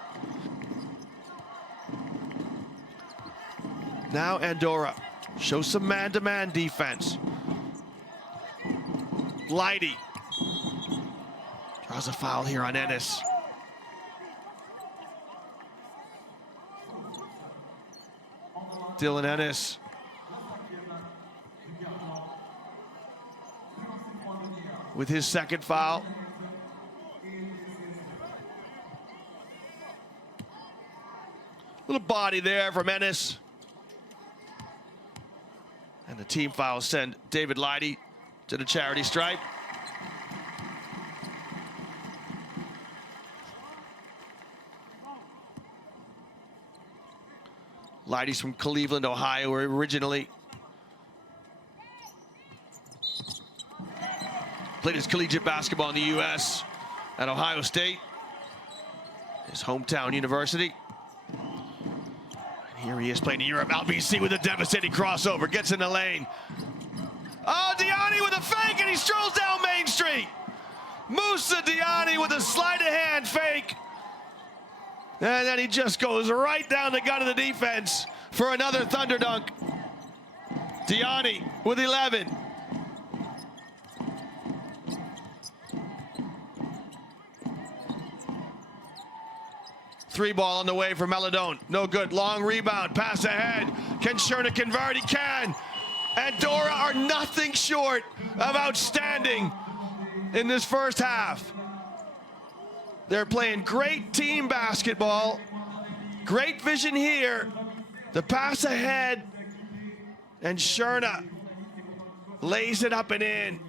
Now Andorra shows some man-to-man defense. Lighty draws a foul here on Ennis. Dylan Ennis. With his second foul. Little body there from Ennis. And the team foul send David Lighty to the charity stripe. Lighty's from Cleveland, Ohio, originally. Played his collegiate basketball in the U.S. at Ohio State, his hometown university. And here he is playing in Europe. LBC with a devastating crossover, gets in the lane. Oh, Gianni with a fake, and he strolls down Main Street. Musa Gianni with a sleight-of-hand fake. And then he just goes right down the gut of the defense for another thunder dunk. Gianni with 11. Three ball on the way for Meladone. No good. Long rebound. Pass ahead. Can Sherna convert? He can. Andorra are nothing short of outstanding in this first half. They're playing great team basketball. Great vision here. The pass ahead. And Sherna lays it up and in.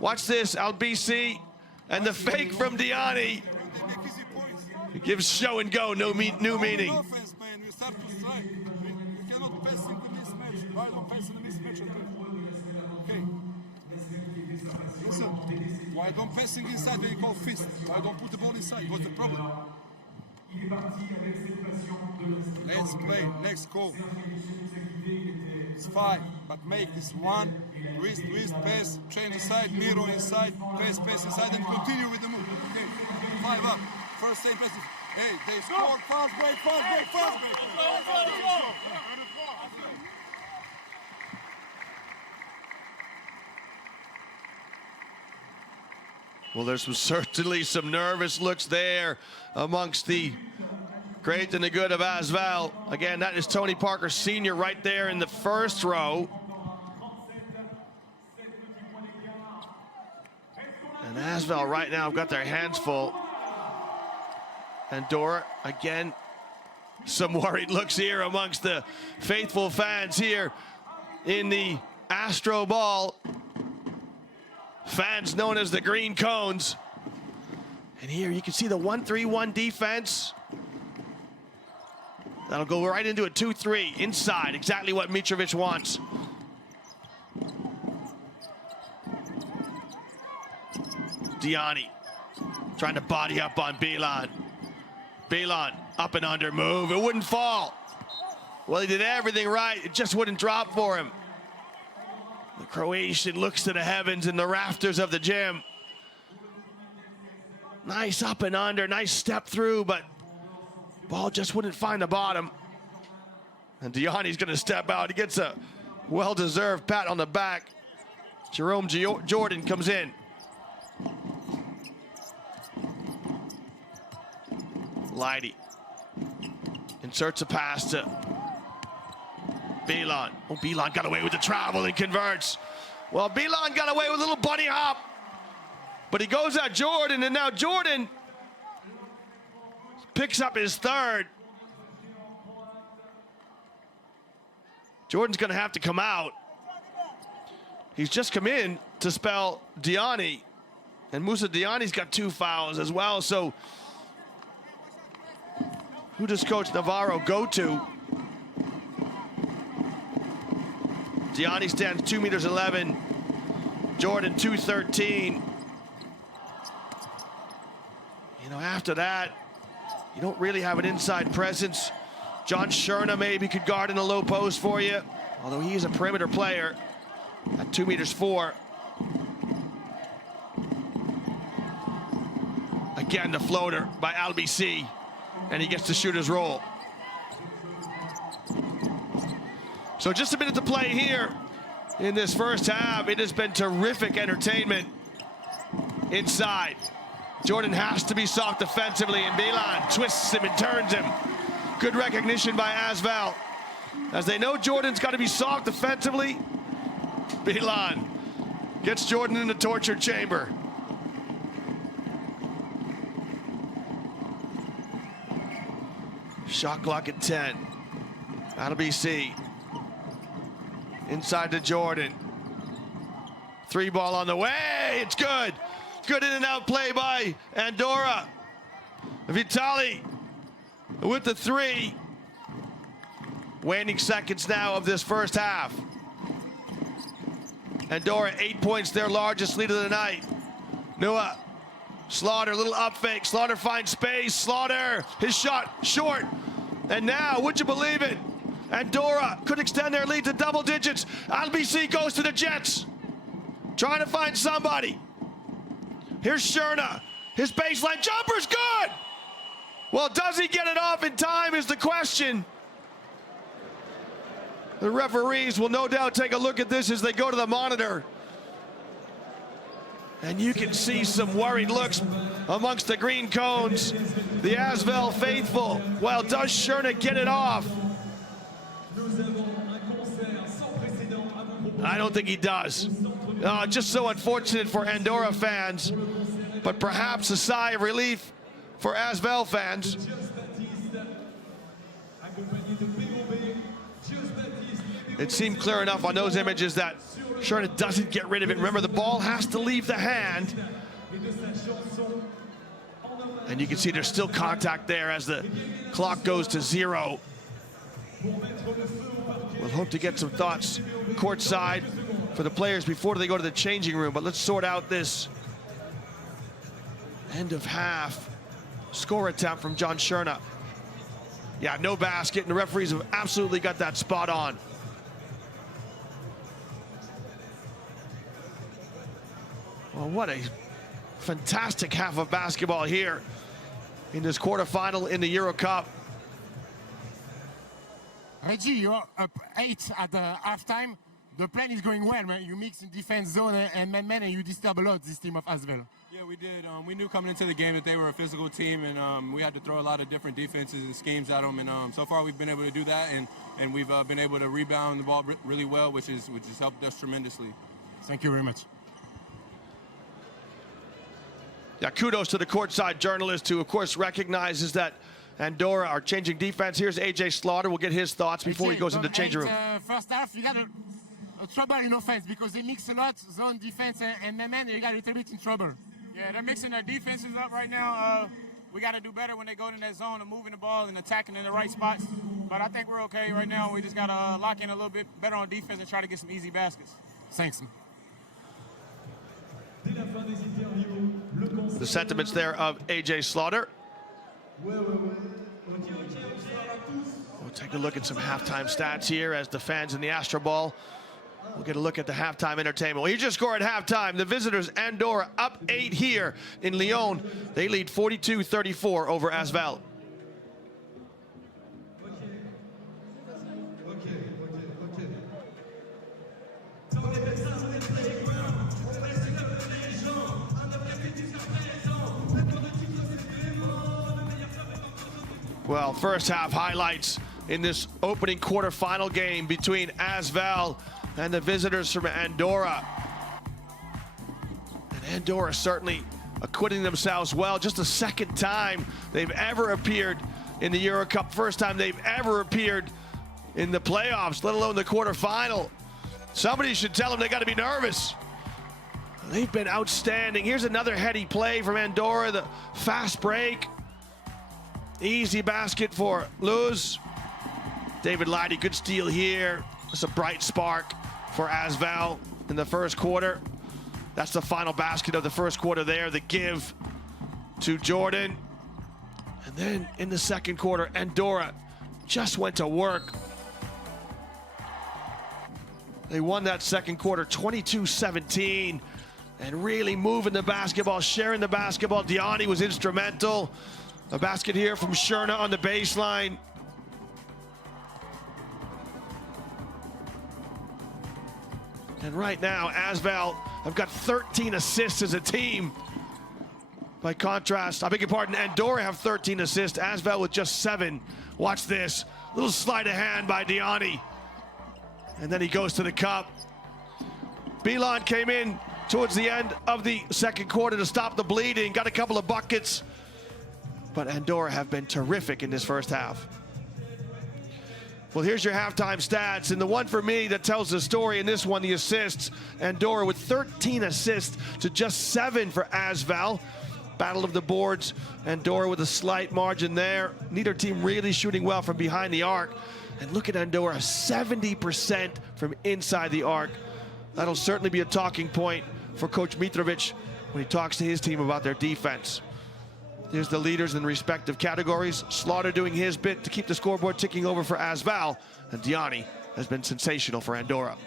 Watch this, LBC. And the fake from Gianni. It gives show and go new meaning. Listen, why don't passing inside when you call fist? Why don't put the ball inside? What's the problem? Let's play, next call. It's fine, but make this one, twist, pass, chain inside, mirror inside, pass inside, and continue with the move. Okay, 5 up. First same pass. Hey, they scored, fast break. Well, there's certainly some nervous looks there amongst the great and the good of ASVEL. Again, that is Tony Parker Sr. right there in the first row. And ASVEL right now have got their hands full. Andorra, again, some worried looks here amongst the faithful fans here in the Astro Ball. Fans known as the Green Cones. And here you can see the 1-3-1 defense. That'll go right into a 2-3 inside, exactly what Mitrovic wants. Gianni trying to body up on Bilan. Bilan up and under move. It wouldn't fall. Well, he did everything right. It just wouldn't drop for him. The Croatian looks to the heavens and the rafters of the gym. Nice up and under, nice step through, but ball just wouldn't find the bottom. And Gianni's gonna step out. He gets a well-deserved pat on the back. Jerome Jordan comes in. Leidy inserts a pass to Belan. Oh, Belan got away with the travel and converts. Well, Belan got away with a little bunny hop, but he goes at Jordan, and now Jordan picks up his third. Jordan's gonna have to come out. He's just come in to spell Diani, and Moussa Diani's got 2 fouls as well, so who does Coach Navarro go to? Diani stands 2'11", Jordan 2'13". You know, after that, you don't really have an inside presence. John Scherna maybe could guard in the low post for you, although he's a perimeter player at 2'4". Again, the floater by Albany, and he gets to shoot his roll. So just a minute to play here in this first half. It has been terrific entertainment inside. Jordan has to be soft defensively, and Belan twists him and turns him. Good recognition by ASVEL. As they know Jordan's got to be soft defensively, Belan gets Jordan in the torture chamber. Shot clock at 10. Albany inside to Jordan. 3 ball on the way. It's good. Good in and out play by Andorra. Vitali with the 3. Waning seconds now of this first half. Andorra 8 points, their largest lead of the night. Noah Slaughter, little up fake. Slaughter finds space. Slaughter, his shot short. And now, would you believe it? Andorra could extend their lead to double digits. Albany goes to the Jets, trying to find somebody. Here's Scherna. His baseline jumper's good. Well, does he get it off in time is the question. The referees will no doubt take a look at this as they go to the monitor. And you can see some worried looks amongst the green cones. The ASVEL faithful. Well, does Scherna get it off? I don't think he does. Just so unfortunate for Andorra fans, but perhaps a sigh of relief for ASVEL fans. It seemed clear enough on those images that Scherna doesn't get rid of it. Remember, the ball has to leave the hand. And you can see there's still contact there as the clock goes to 0. We'll hope to get some thoughts courtside for the players before they go to the changing room. But let's sort out this end of half score attempt from John Scherna. Yeah, no basket, and the referees have absolutely got that spot on. Well, what a fantastic half of basketball here in this quarterfinal in the EuroCup. Reggie, you're up 8 at the halftime. The plan is going well, man. You mix in defense zone and man-man, and you disturb a lot this team of ASVEL. Yeah, we did. We knew coming into the game that they were a physical team, and we had to throw a lot of different defenses and schemes at them. And so far, we've been able to do that, and we've been able to rebound the ball really well, which has helped us tremendously. Thank you very much. Yeah, kudos to the courtside journalist who, of course, recognizes that Andorra are changing defense. Here's AJ Slaughter. We'll get his thoughts before he goes into the changing room. First half, you got a trouble in offense because they mix a lot, zone defense and man, you got a little bit in trouble. Yeah, they're mixing their defenses up right now. We got to do better when they go in that zone and moving the ball and attacking in the right spots. But I think we're okay right now. We just got to lock in a little bit better on defense and try to get some easy baskets. Thanks. The sentiments there of AJ Slaughter. We'll take a look at some halftime stats here as the fans in the Astro Ball. We'll get a look at the halftime entertainment. Well, you just scored at halftime. The visitors, Andorra, up 8 here in Lyon. They lead 42-34 over ASVEL. Well, first half highlights in this opening quarterfinal game between ASVEL and the visitors from Andorra. And Andorra certainly acquitting themselves well. Just the second time they've ever appeared in the EuroCup. First time they've ever appeared in the playoffs, let alone the quarterfinal. Somebody should tell them they got to be nervous. They've been outstanding. Here's another heady play from Andorra, the fast break. Easy basket for Luz. David Lighty, good steal here. It's a bright spark for ASVEL in the first quarter. That's the final basket of the first quarter there, the give to Jordan. And then in the second quarter, Andorra just went to work. They won that second quarter 22-17 and really moving the basketball, sharing the basketball. Diani was instrumental. A basket here from Sherna on the baseline. And right now, ASVEL have got 13 assists as a team. By contrast, I beg your pardon, Andorra have 13 assists, ASVEL with just 7. Watch this, little sleight of hand by Diani. And then he goes to the cup. Beelan came in towards the end of the second quarter to stop the bleeding, got a couple of buckets. But Andorra have been terrific in this first half. Well, here's your halftime stats, and the one for me that tells the story in this one, the assists. Andorra with 13 assists to just 7 for ASVEL. Battle of the boards, Andorra with a slight margin there. Neither team really shooting well from behind the arc. And look at Andorra, 70% from inside the arc. That'll certainly be a talking point for Coach Mitrovic when he talks to his team about their defense. Here's the leaders in respective categories. Slaughter doing his bit to keep the scoreboard ticking over for ASVEL, and Diani has been sensational for Andorra.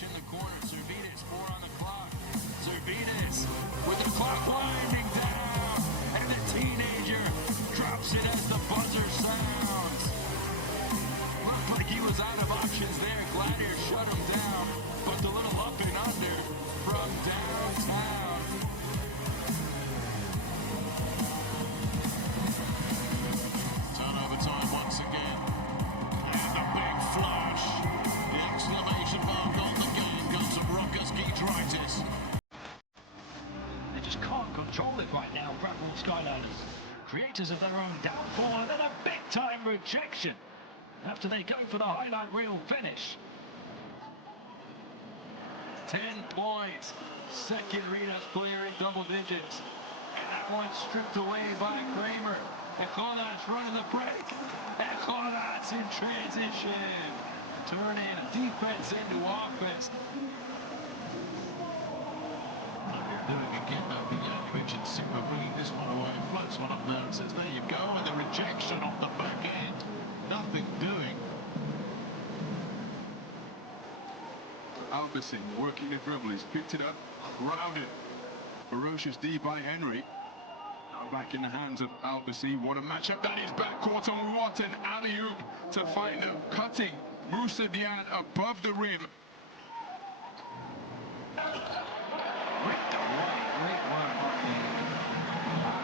In the corner, Servides, 4 on the clock. Servides with the clock winding down, and the teenager drops it as the buzzer sounds. Looked like he was out of options there. Gladiator shut him down, but the little up and under from downtown. Turnover time once again, and the big flash. The exclamation mark on the game comes from Rokas Giedraitis. They just can't control it right now, Bradwell Skyliners. Creators of their own downfall, and then a big-time rejection after they go for the highlight reel finish. 10 points. Second Ritas player in double digits. And that one stripped away by Kramer. Ekonats running the break. Ekonats in transition. Turning defense into offense. They're doing again, though. You mentioned Simba bringing this one away. Floats one up there and says, there you go. And the rejection off the back end. Nothing doing. Albany working the dribble, he's picked it up, crowded. Ferocious D by Henry. Now back in the hands of Albany. What a matchup that is. Backcourt, and what an alley-oop to find them cutting Moussa Diane above the rim.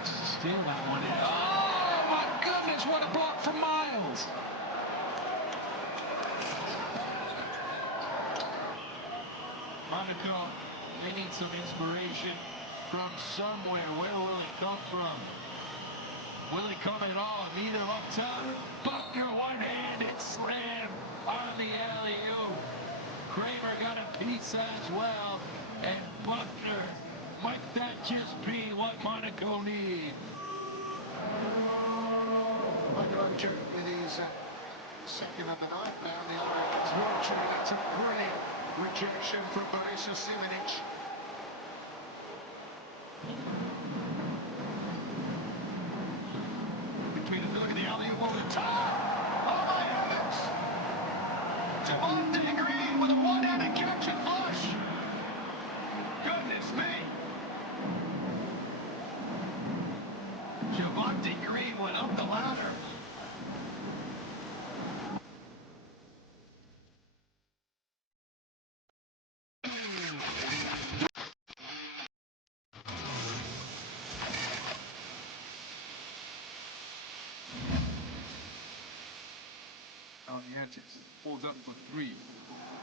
Steal that one in. Oh my goodness, what a block from Miles. Monaco, they need some inspiration from somewhere. Where will it come from? Will it come at all? Neither up top. Buckner, one-handed slam on the alley-oop. Kramer got a piece as well. And Buckner, might that just be what Monaco need? Roger with his second of the night now. The other is Roger. That's a brilliant rejection from Borisa Simanic. Between the look at the alley-oop over the top. Oh my heavens! Javonte Green with a one-handed catch and flush. Goodness me! Javonte Green went up the ladder. Kalnietis pulls up for 3.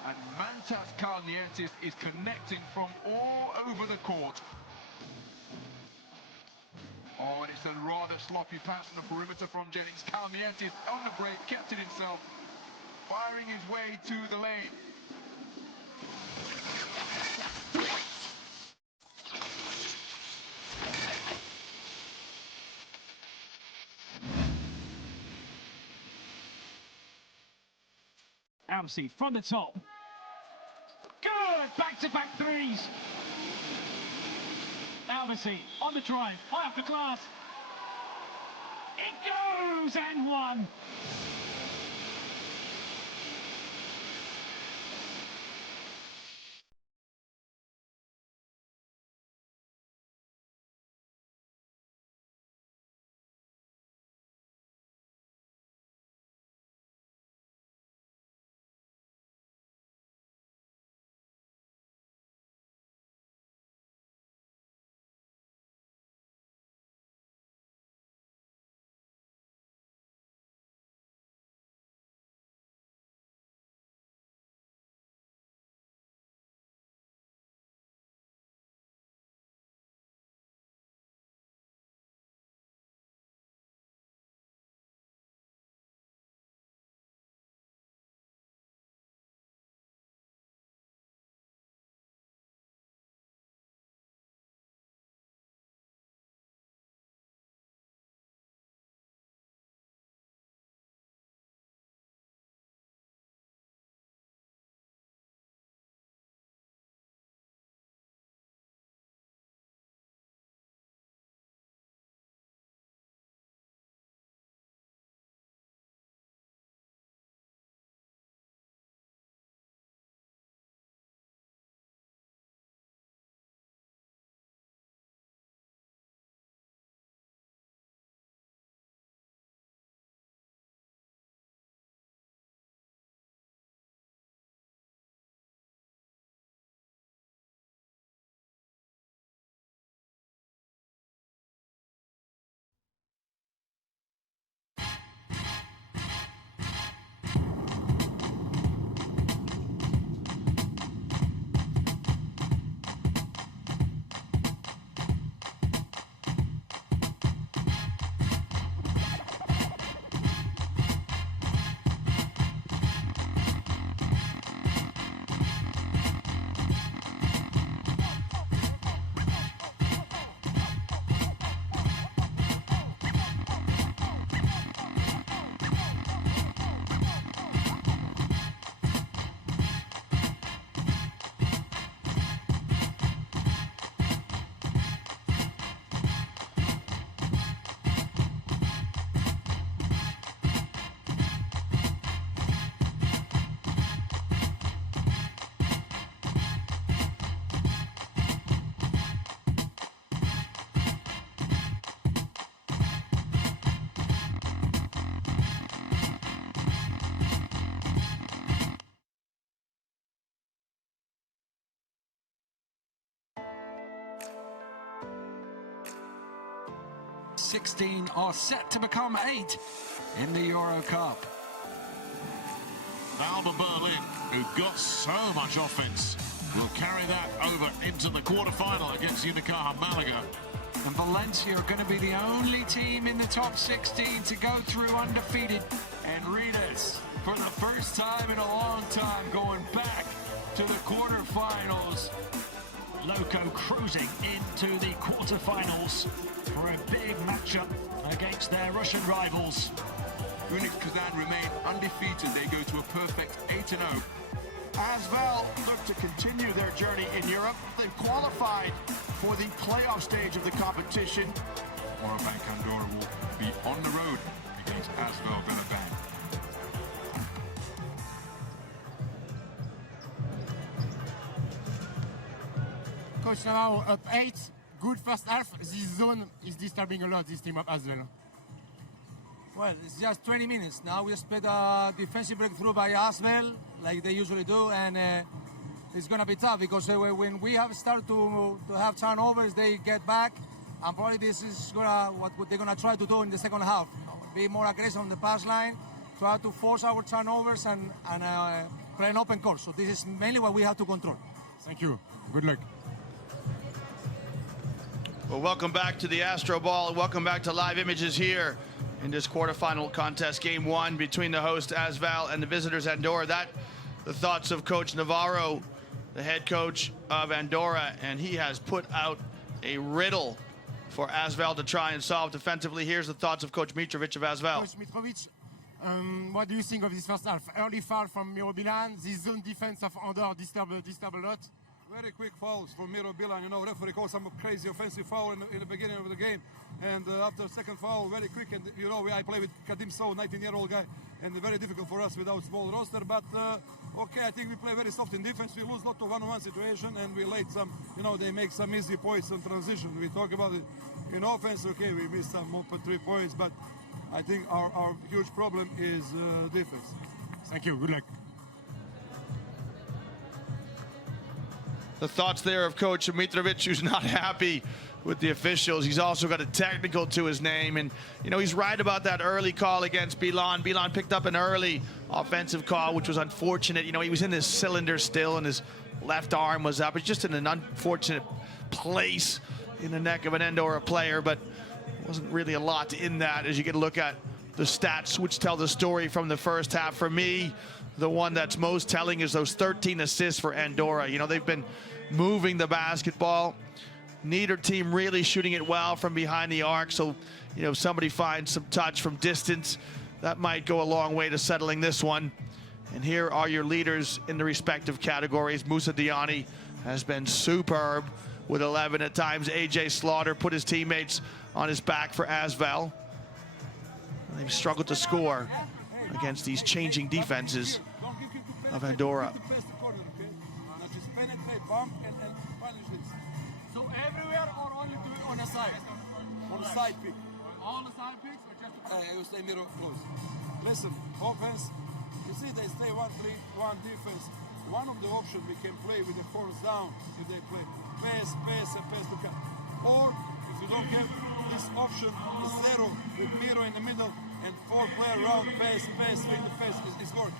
And Mantas Kalnietis is connecting from all over the court. Oh, and it's a rather sloppy pass on the perimeter from Jennings. Kalnietis on the break, kept it himself, firing his way to the lane. Albany from the top. Good! Back-to-back threes. Albany on the drive, high off the glass. It goes and one. '16 are set to become 8 in the EuroCup. Alba Berlin, who got so much offense, will carry that over into the quarterfinal against Unicaja Malaga. And Valencia are going to be the only team in the top 16 to go through undefeated. And Ritas, for the first time in a long time, going back to the quarterfinals. Loco cruising into the quarterfinals for a big matchup against their Russian rivals. Unix Kazan remain undefeated. They go to a perfect 8-0. ASVEL look to continue their journey in Europe. They've qualified for the playoff stage of the competition. Morabanc Andorra will be on the road against ASVEL Morabanc. Coach, now up 8, good first half. This zone is disturbing a lot, this team of ASVEL. Well, it's just 20 minutes. Now we expect a defensive breakthrough by ASVEL, like they usually do, and it's going to be tough because when we have started to have turnovers, they get back, and probably this is what they're going to try to do in the second half. Be more aggressive on the pass line try to force our turnovers and play an open course. So this is mainly what we have to control. Thank you. Good luck. Well, welcome back to the Astro Ball. Welcome back to live images here in this quarterfinal contest, game one between the host ASVEL and the visitors Andorra. The thoughts of Coach Navarro, the head coach of Andorra, and he has put out a riddle for ASVEL to try and solve defensively. Here's the thoughts of Coach Mitrovic of ASVEL. Coach Mitrovic, what do you think of this first half? Early foul from Morabanc, the zone defense of Andorra disturb a lot. Very quick fouls for Morabanc. You know, referee called some crazy offensive foul in the beginning of the game, and after second foul, very quick. And you know, I play with Kadim Sow, 19-year-old guy, and very difficult for us without small roster. But okay, I think we play very soft in defense. We lose lot of one-on-one situation, and we late some. You know, they make some easy points on transition. We talk about it in offense. Okay, we missed some open 3 points, but I think our huge problem is defense. Thank you. Good luck. The thoughts there of Coach Mitrovic, who's not happy with the officials. He's also got a technical to his name, and you know, he's right about that early call against Bilan. Bilan picked up an early offensive call, which was unfortunate. You know, he was in his cylinder still, and his left arm was up. It's just in an unfortunate place in the neck of an Andorra player, but wasn't really a lot in that as you get a look at the stats, which tell the story from the first half. For me, the one that's most telling is those 13 assists for Andorra. You know, they've been moving the basketball. Neither team really shooting it well from behind the arc. So, you know, if somebody finds some touch from distance, that might go a long way to settling this one. And here are your leaders in the respective categories. Moussa Diani has been superb with 11 at times. AJ Slaughter put his teammates on his back for ASVEL. They've struggled to score against these changing defenses of Andorra. So everywhere or only on the side? On the side pick. All the side picks or just I will stay middle close. Listen, offense, you see they stay 1-3-1 defense. One of the options we can play with the force down if they play. Pass, and pass to cut. Or if you don't have this option, the zero with Miro in the middle and 4 player round, pass, swing the pass is working.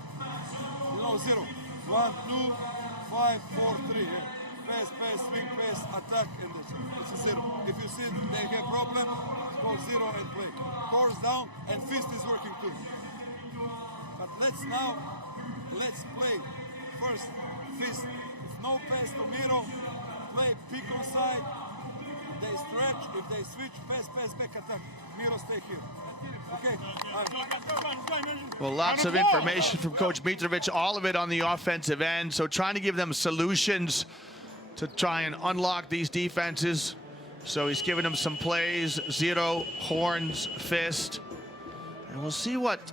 You know, 0, 1, 2, 5, 4, 3. Yeah. Pass, swing, pass, attack, and it's a 0. If you see they have problem, score 0 and play. Course down, and fist is working too. But let's play first fist. If no pass to Miro, play pick on side. They stretch. If they switch, pass, back, attack. Miro stay here. Okay. Well, lots of information from Coach Mitrovic, all of it on the offensive end. So trying to give them solutions to try and unlock these defenses. So he's giving them some plays: zero, horns, fist. And we'll see what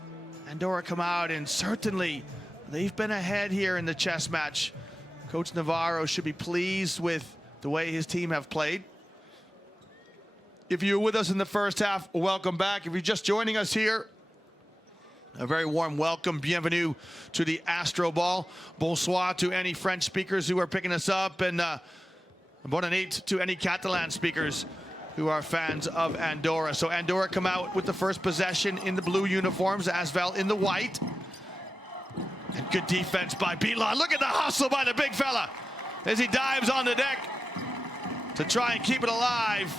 Andorra come out, and certainly they've been ahead here in the chess match. Coach Navarro should be pleased with the way his team have played. If you're with us in the first half, welcome back. If you're just joining us here, a very warm welcome. Bienvenue to the Astro Ball. Bonsoir to any French speakers who are picking us up, and bonne nuit to any Catalan speakers who are fans of Andorra. So Andorra come out with the first possession in the blue uniforms, ASVEL in the white. And good defense by Bilan. Look at the hustle by the big fella as he dives on the deck to try and keep it alive.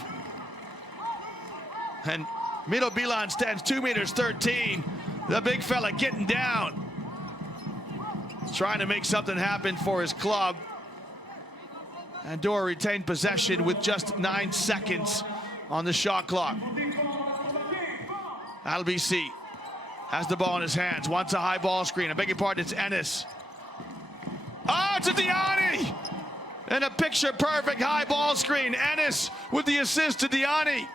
And Miro Bilan stands 2 meters 13. The big fella getting down. He's trying to make something happen for his club. Andorra retained possession with just 9 seconds on the shot clock. LBC has the ball in his hands, wants a high ball screen. I beg your pardon, it's Ennis. Oh, it's a Diani! And a picture-perfect high ball screen. Ennis with the assist to Diani.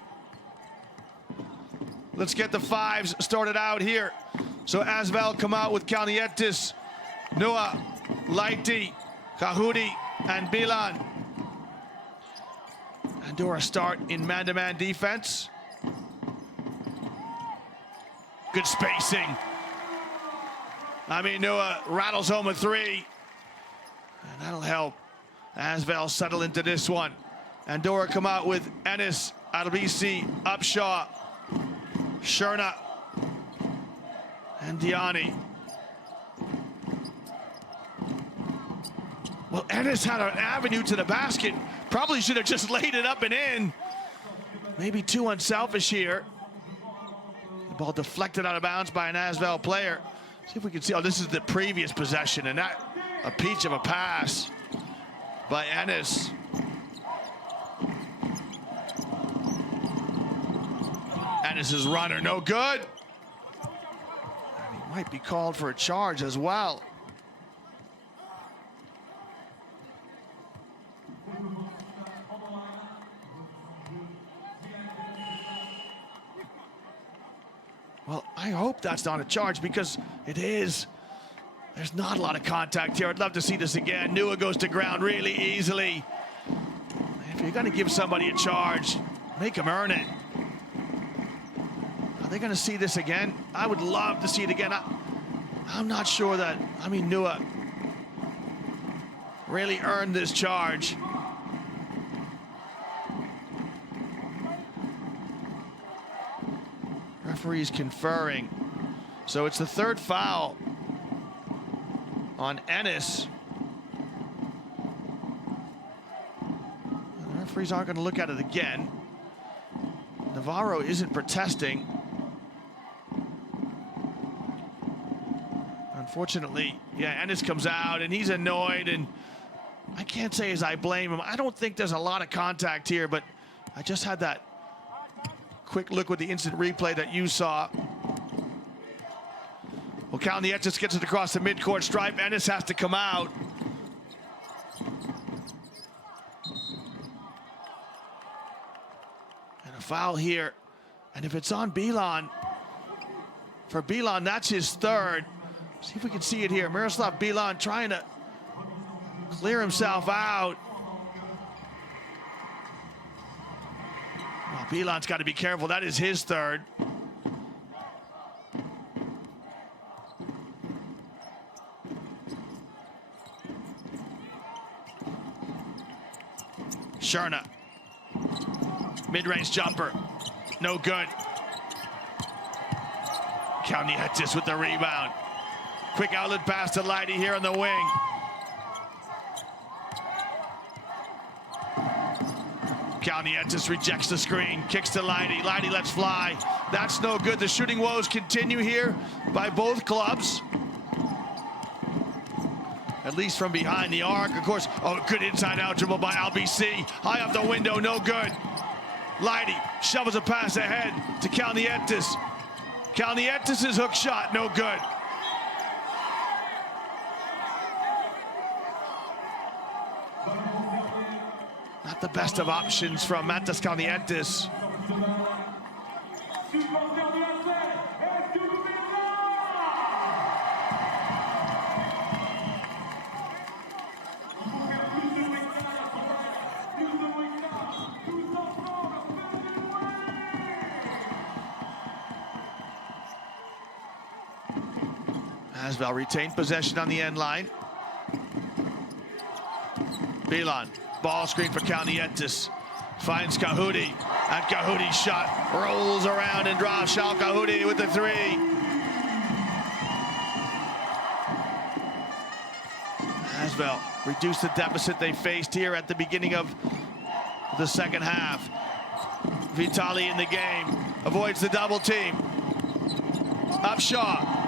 Let's get the fives started out here. So ASVEL come out with Kalnietis, Noah, Lighty, Kahudi, and Bilan. Andorra start in man-to-man defense. Good spacing. I mean, Noah rattles home a 3. And that'll help ASVEL settle into this one. Andorra come out with Ennis, Albany, Upshaw, Sherna. And Diani. Well, Ennis had an avenue to the basket. Probably should have just laid it up and in. Maybe too unselfish here. The ball deflected out of bounds by an ASVEL player. See if we can see. Oh, this is the previous possession, and that a peach of a pass by Ennis. Ennis's runner, no good. And he might be called for a charge as well. Well, I hope that's not a charge, because it is. There's not a lot of contact here. I'd love to see this again. Nua goes to ground really easily. If you're going to give somebody a charge, make them earn it. Are they going to see this again? I would love to see it again. I'm not sure that, Nua really earned this charge. Referees conferring. So it's the third foul on Ennis. The referees aren't going to look at it again. Navarro isn't protesting. Unfortunately, yeah, Ennis comes out and he's annoyed, and I can't say as I blame him. I don't think there's a lot of contact here, but I just had that quick look with the instant replay that you saw. Well, Kalnietis gets it across the midcourt stripe. Ennis has to come out. And a foul here. And if it's on Bilan, for Bilan, that's his third. See if we can see it here. Miroslav Bilan trying to clear himself out. Well, Bilan's got to be careful. That is his third. Sherna. Mid-range jumper. No good. Kalnietis with the rebound. Quick outlet pass to Leidy here on the wing. Kalnietis rejects the screen, kicks to Leidy. Leidy lets fly. That's no good. The shooting woes continue here by both clubs. At least from behind the arc. Of course, oh, good inside-out dribble by LBC. High off the window, no good. Leidy shovels a pass ahead to Kalnietis. Kalnietis' hook shot, no good. Not the best of options from Mantas Kalnietis. ASVEL retained possession on the end line. Bilan, ball screen for Kalnietis. Finds Kahudi, and Kahudi's shot rolls around and drops. Shal Kahudi with the three. ASVEL reduced the deficit they faced here at the beginning of the second half. Vitali in the game, avoids the double team. Upshaw.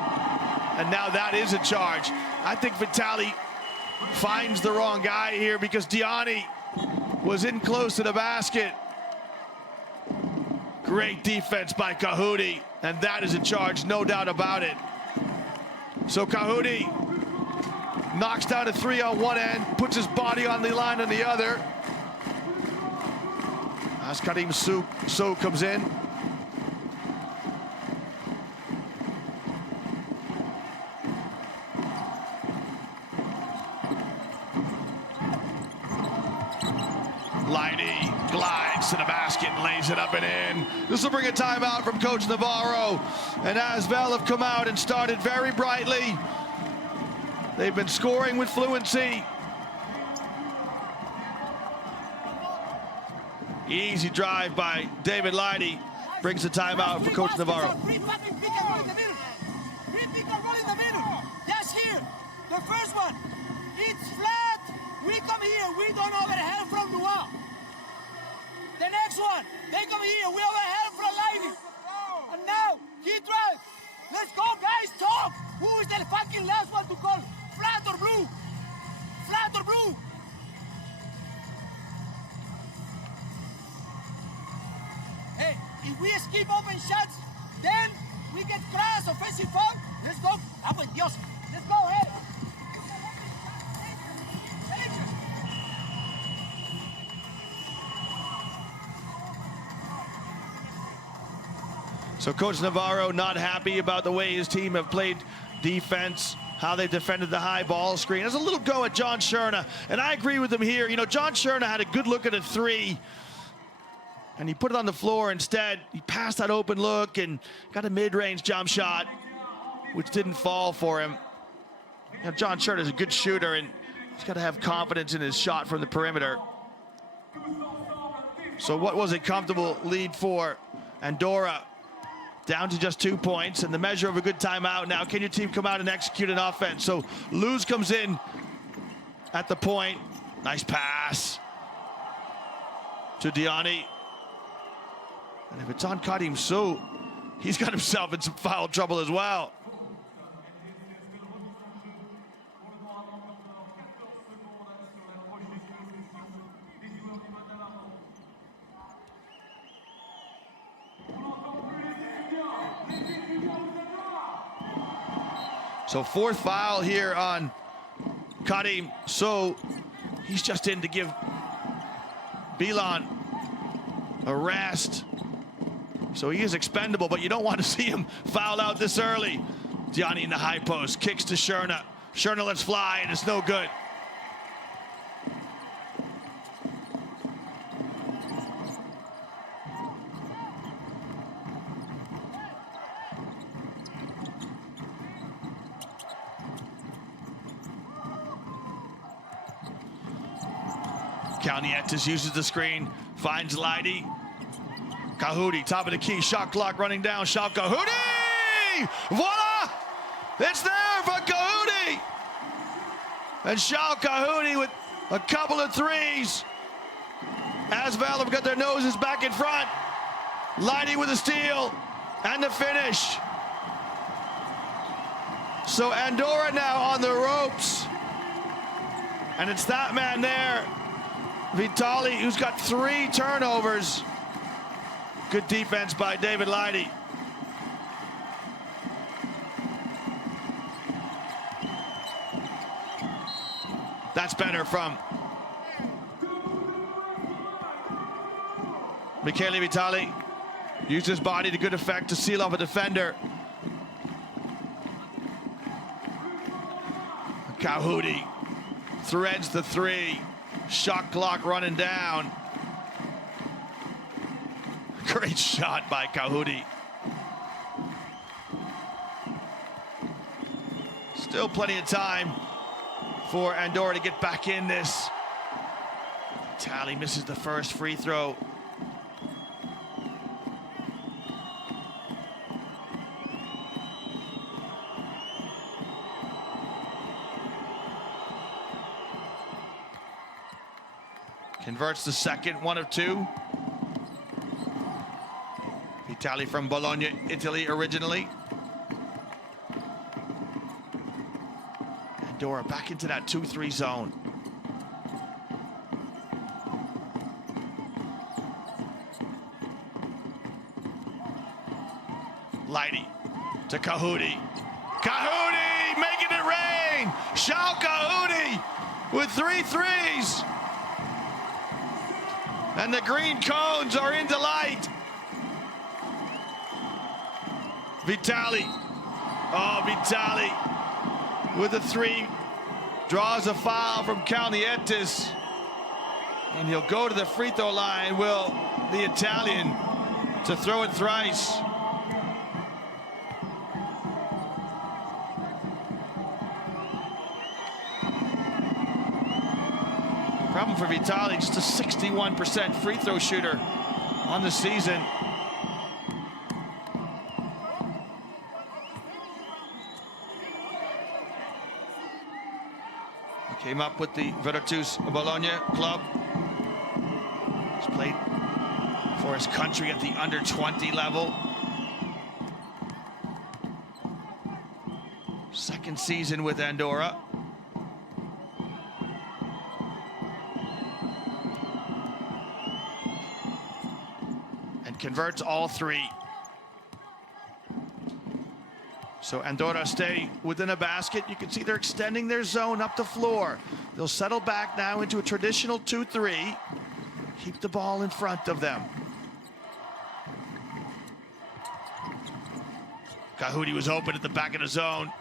And now that is a charge. I think Vitali finds the wrong guy here because Diani was in close to the basket. Great defense by Kahudi, and that is a charge, no doubt about it. So Kahudi knocks down a three on one end, puts his body on the line on the other. As Karim So comes in. Leidy glides to the basket and lays it up and in. This will bring a timeout from Coach Navarro. And ASVEL have come out and started very brightly. They've been scoring with fluency. Easy drive by David Leidy brings the timeout for Coach Navarro. pass here. The first one, it's flat. We come here, we don't overhelp from the wall. The next one, they come here, we overhelp from Lightning. And now, he tries. Let's go, guys, talk. Who is the fucking last one to call? Flat or blue? Flat or blue? Hey, if we skip open shots, then we get cross, offensive foul. Let's go. Agua Dios. Let's go, hey. So Coach Navarro not happy about the way his team have played defense, how they defended the high ball screen. There's a little go at John Sherna, and I agree with him here. You know, John Sherna had a good look at a three, and he put it on the floor instead. He passed that open look and got a mid-range jump shot, which didn't fall for him. You know, John Sherna is a good shooter, and he's got to have confidence in his shot from the perimeter. So what was a comfortable lead for Andorra? Down to just 2 points, and the measure of a good timeout now. Can your team come out and execute an offense? So Luz comes in at the point. Nice pass to Diani. And if it's on Kadim Sow, he's got himself in some foul trouble as well. So fourth foul here on Kadim Sow. He's just in to give Bilan a rest. So he is expendable, but you don't want to see him foul out this early. Gianni in the high post, kicks to Sherna. Sherna lets fly, and it's no good. Kalnietis uses the screen, finds Leidy. Kahudi, top of the key, shot clock running down. Shot Kahudi! Voila! It's there for Kahudi! And Shao Kahudi with a couple of threes. ASVEL have got their noses back in front. Leidy with a steal and the finish. So Andorra now on the ropes. And it's that man there, Vitali, who's got 3 turnovers. Good defense by David Leidy. That's better from Michele Vitali. Used his body to good effect to seal off a defender. Kahudi threads the 3. Shot clock running down. Great shot by Kahudi. Still plenty of time for Andorra to get back in this. Tally misses the first free throw. Converts the second, 1 of 2. Vitali from Bologna, Italy originally. Andorra back into that 2-3 zone. Leidy to Kahudi. Kahudi making it rain! Shao Kahudi with 3 threes! And the green cones are in delight. Vitali. Oh, Vitali with a 3. Draws a foul from Kalnietis. And he'll go to the free throw line, will the Italian, to throw it thrice. Problem for Vitali, just a 61% free throw shooter on the season. Came up with the Virtus Bologna club. He's played for his country at the under 20 level. Second season with Andorra. And converts all three. So Andorra stay within a basket. You can see they're extending their zone up the floor. They'll settle back now into a traditional 2-3. Keep the ball in front of them. Kahudi was open at the back of the zone.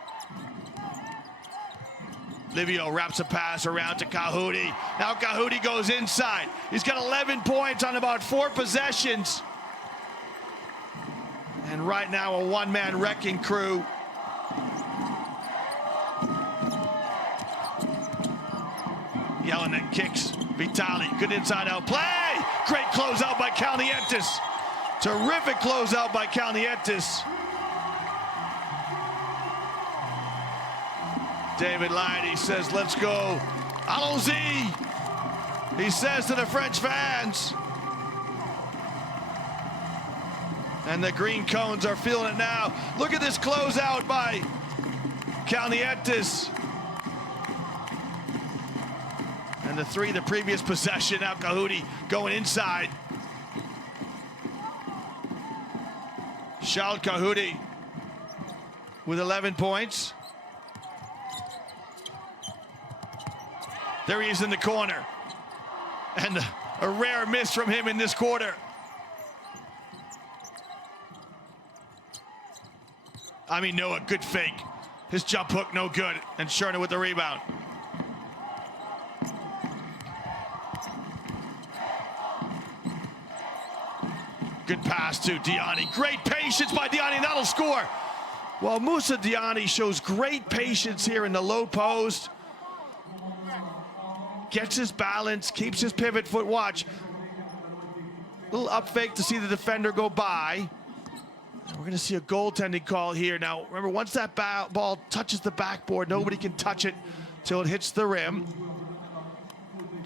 Livio wraps a pass around to Kahudi. Now Kahudi goes inside. He's got 11 points on about 4 possessions. And right now a one-man wrecking crew. Jelinek kicks. Vitali, good inside-out play. Great closeout by Kalnietis. Terrific closeout by Kalnietis. David Lighty says, let's go. Allons-y, he says to the French fans. And the green cones are feeling it now. Look at this closeout by Kalnietis. And the three the previous possession. Now Kahudi going inside. Charles Kahudi with 11 points. There he is in the corner. And a rare miss from him in this quarter. I mean, Noah, good fake. His jump hook, no good. And Scherner with the rebound. Good pass to Diani. Great patience by Diani, that'll score. Well, Moussa Diani shows great patience here in the low post. Gets his balance, keeps his pivot foot. Watch. Little up fake to see the defender go by. And we're going to see a goaltending call here. Now, remember, once that ball touches the backboard, nobody can touch it till it hits the rim.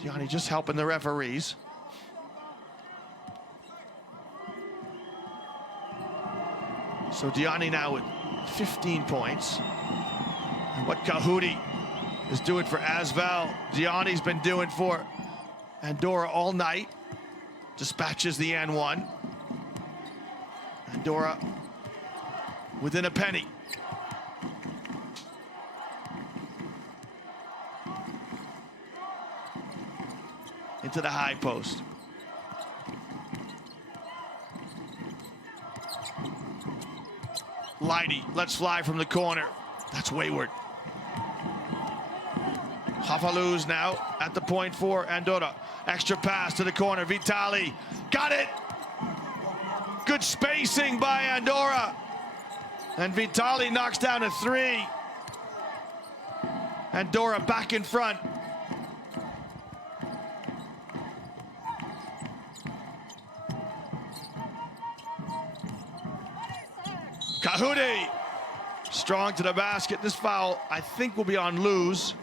Diani just helping the referees. So Diani now with 15 points. And what Kahudi is doing for ASVEL, Diani's been doing for Andorra all night. Dispatches the N1. Andorra within a penny. Into the high post. Lighty lets fly from the corner. That's wayward. Hafaluz now at the point for Andorra. Extra pass to the corner. Vitali got it. Good spacing by Andorra. And Vitali knocks down a 3. Andorra back in front. Kahudi strong to the basket. This foul, I think, will be on Luz.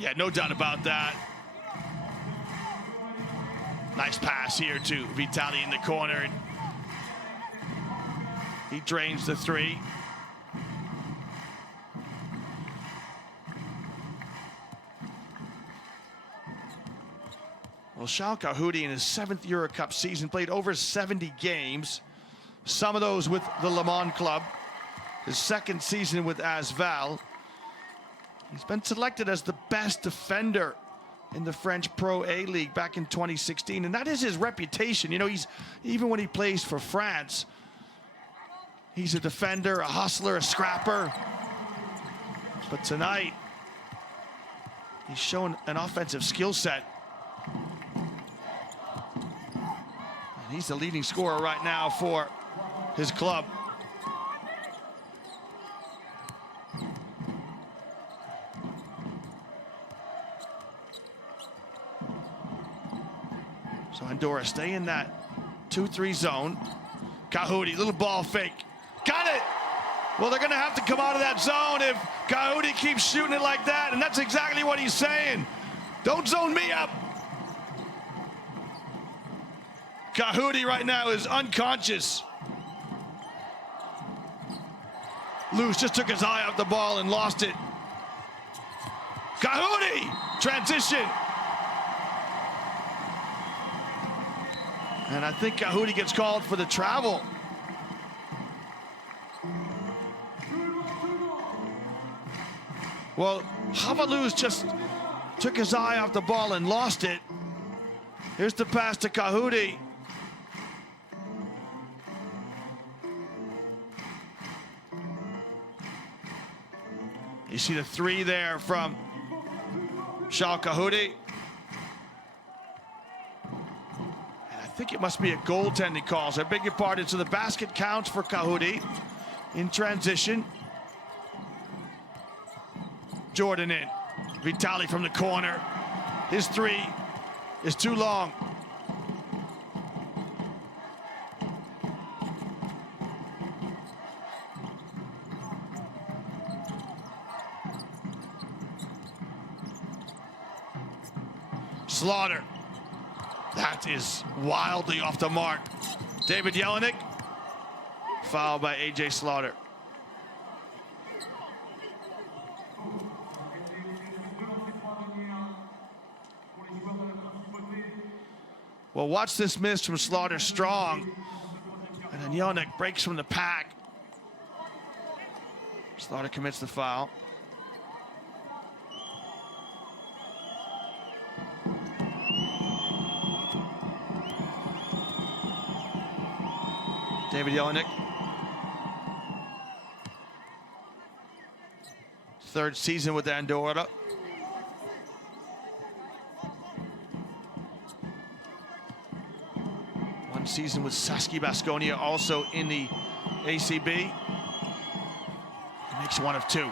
Yeah, no doubt about that. Nice pass here to Vitali in the corner. He drains the 3. Well, Charles Kahudi in his 7th EuroCup season played over 70 games, some of those with the Le Mans club. His 2nd season with ASVEL. He's been selected as the best defender in the French Pro A League back in 2016, and that is his reputation. You know, even when he plays for France, he's a defender, a hustler, a scrapper. But tonight, he's shown an offensive skill set. He's the leading scorer right now for his club. So Andorra stay in that 2-3 zone. Cahuti, little ball fake. Got it! Well, they're gonna have to come out of that zone if Cahuti keeps shooting it like that, and that's exactly what he's saying. Don't zone me up. Cahuti right now is unconscious. Luz just took his eye off the ball and lost it. Cahuti! Transition. And I think Cahuti gets called for the travel. Well, Luz just took his eye off the ball and lost it. Here's the pass to Cahuti. You see the three there from Cahuti. And I think it must be a goaltending call. So I beg your pardon. So the basket counts for Cahuti in transition. Jordan in. Vitali from the corner. His three is too long. Slaughter. That is wildly off the mark. David Jelinek. Fouled by A.J. Slaughter. Well, watch this miss from Slaughter strong. And then Jelinek breaks from the pack. Slaughter commits the foul. David Jelinek. Third season with Andorra. One season with Saski Baskonia, also in the ACB. He makes one of two.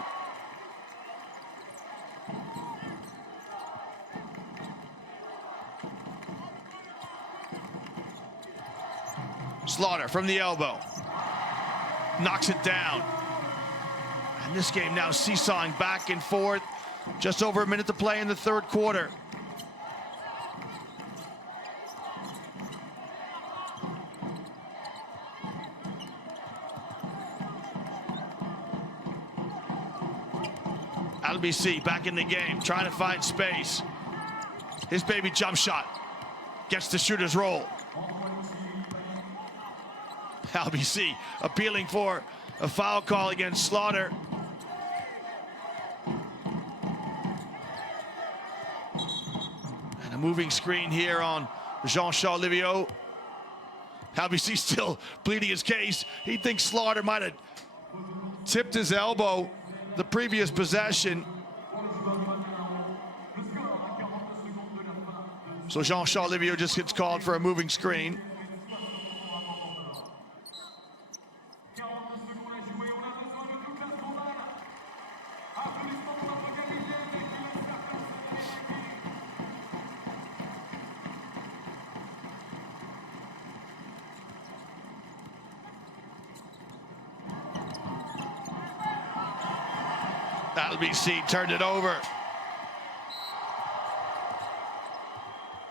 Slaughter from the elbow. Knocks it down. And this game now seesawing back and forth. Just over a minute to play in the third quarter. LBC back in the game, trying to find space. His baby jump shot gets the shooter's roll. LBC appealing for a foul call against Slaughter. And a moving screen here on Jean-Charles Livio. LBC still pleading his case. He thinks Slaughter might have tipped his elbow the previous possession. So Jean-Charles Livio just gets called for a moving screen. LBC turned it over.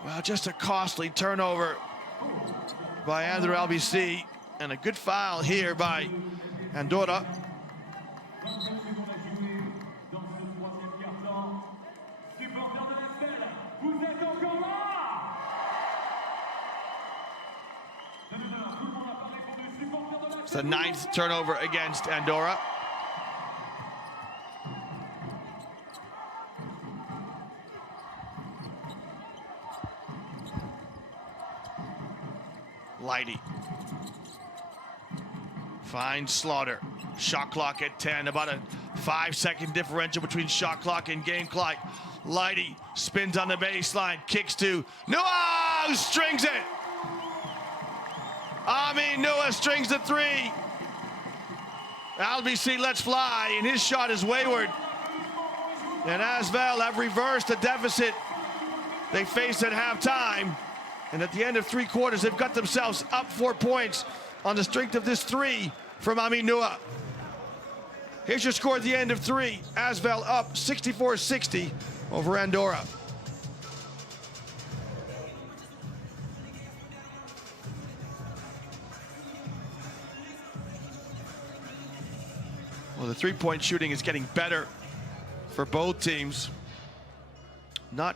Well, just a costly turnover by Andrew LBC, and a good foul here by Andorra. It's the 9th turnover against Andorra. Lighty finds Slaughter. Shot clock at 10. About a 5-second differential between shot clock and game clock. Lighty spins on the baseline, kicks to Noah, who strings it. Noah strings the three. LBC lets fly, and his shot is wayward. And ASVEL have reversed the deficit they faced at halftime. And at the end of 3 quarters, they've got themselves up 4 points on the strength of this 3 from Ami Nua. Here's your score at the end of 3. ASVEL up 64-60 over Andorra. Well, the 3-point shooting is getting better for both teams. Not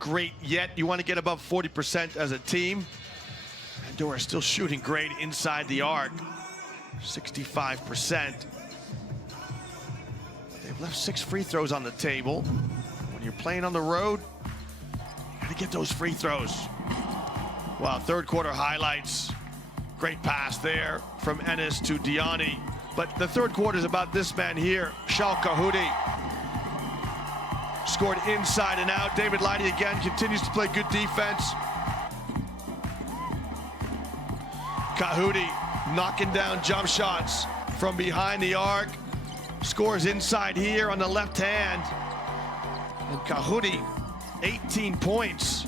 great yet. You want to get above 40% as a team. Andorra still shooting great inside the arc, 65%. They've left 6 free throws on the table. When you're playing on the road, you gotta get those free throws. Wow, 3rd quarter highlights. Great pass there from Ennis to Diani. But the 3rd quarter is about this man here, Shal Kahudi. Scored inside and out. David Lighty again continues to play good defense. Kahudi knocking down jump shots from behind the arc. Scores inside here on the left hand. And Kahudi, 18 points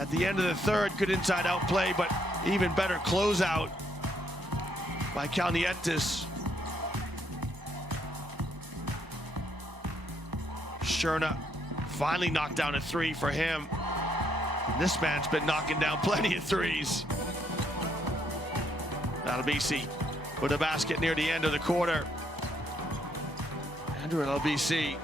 at the end of the 3rd. Good inside out play, but even better closeout by Kalnietis. Sherna finally knocked down a 3 for him. And this man's been knocking down plenty of 3s. Albany with a basket near the end of the quarter. Andrew LBC,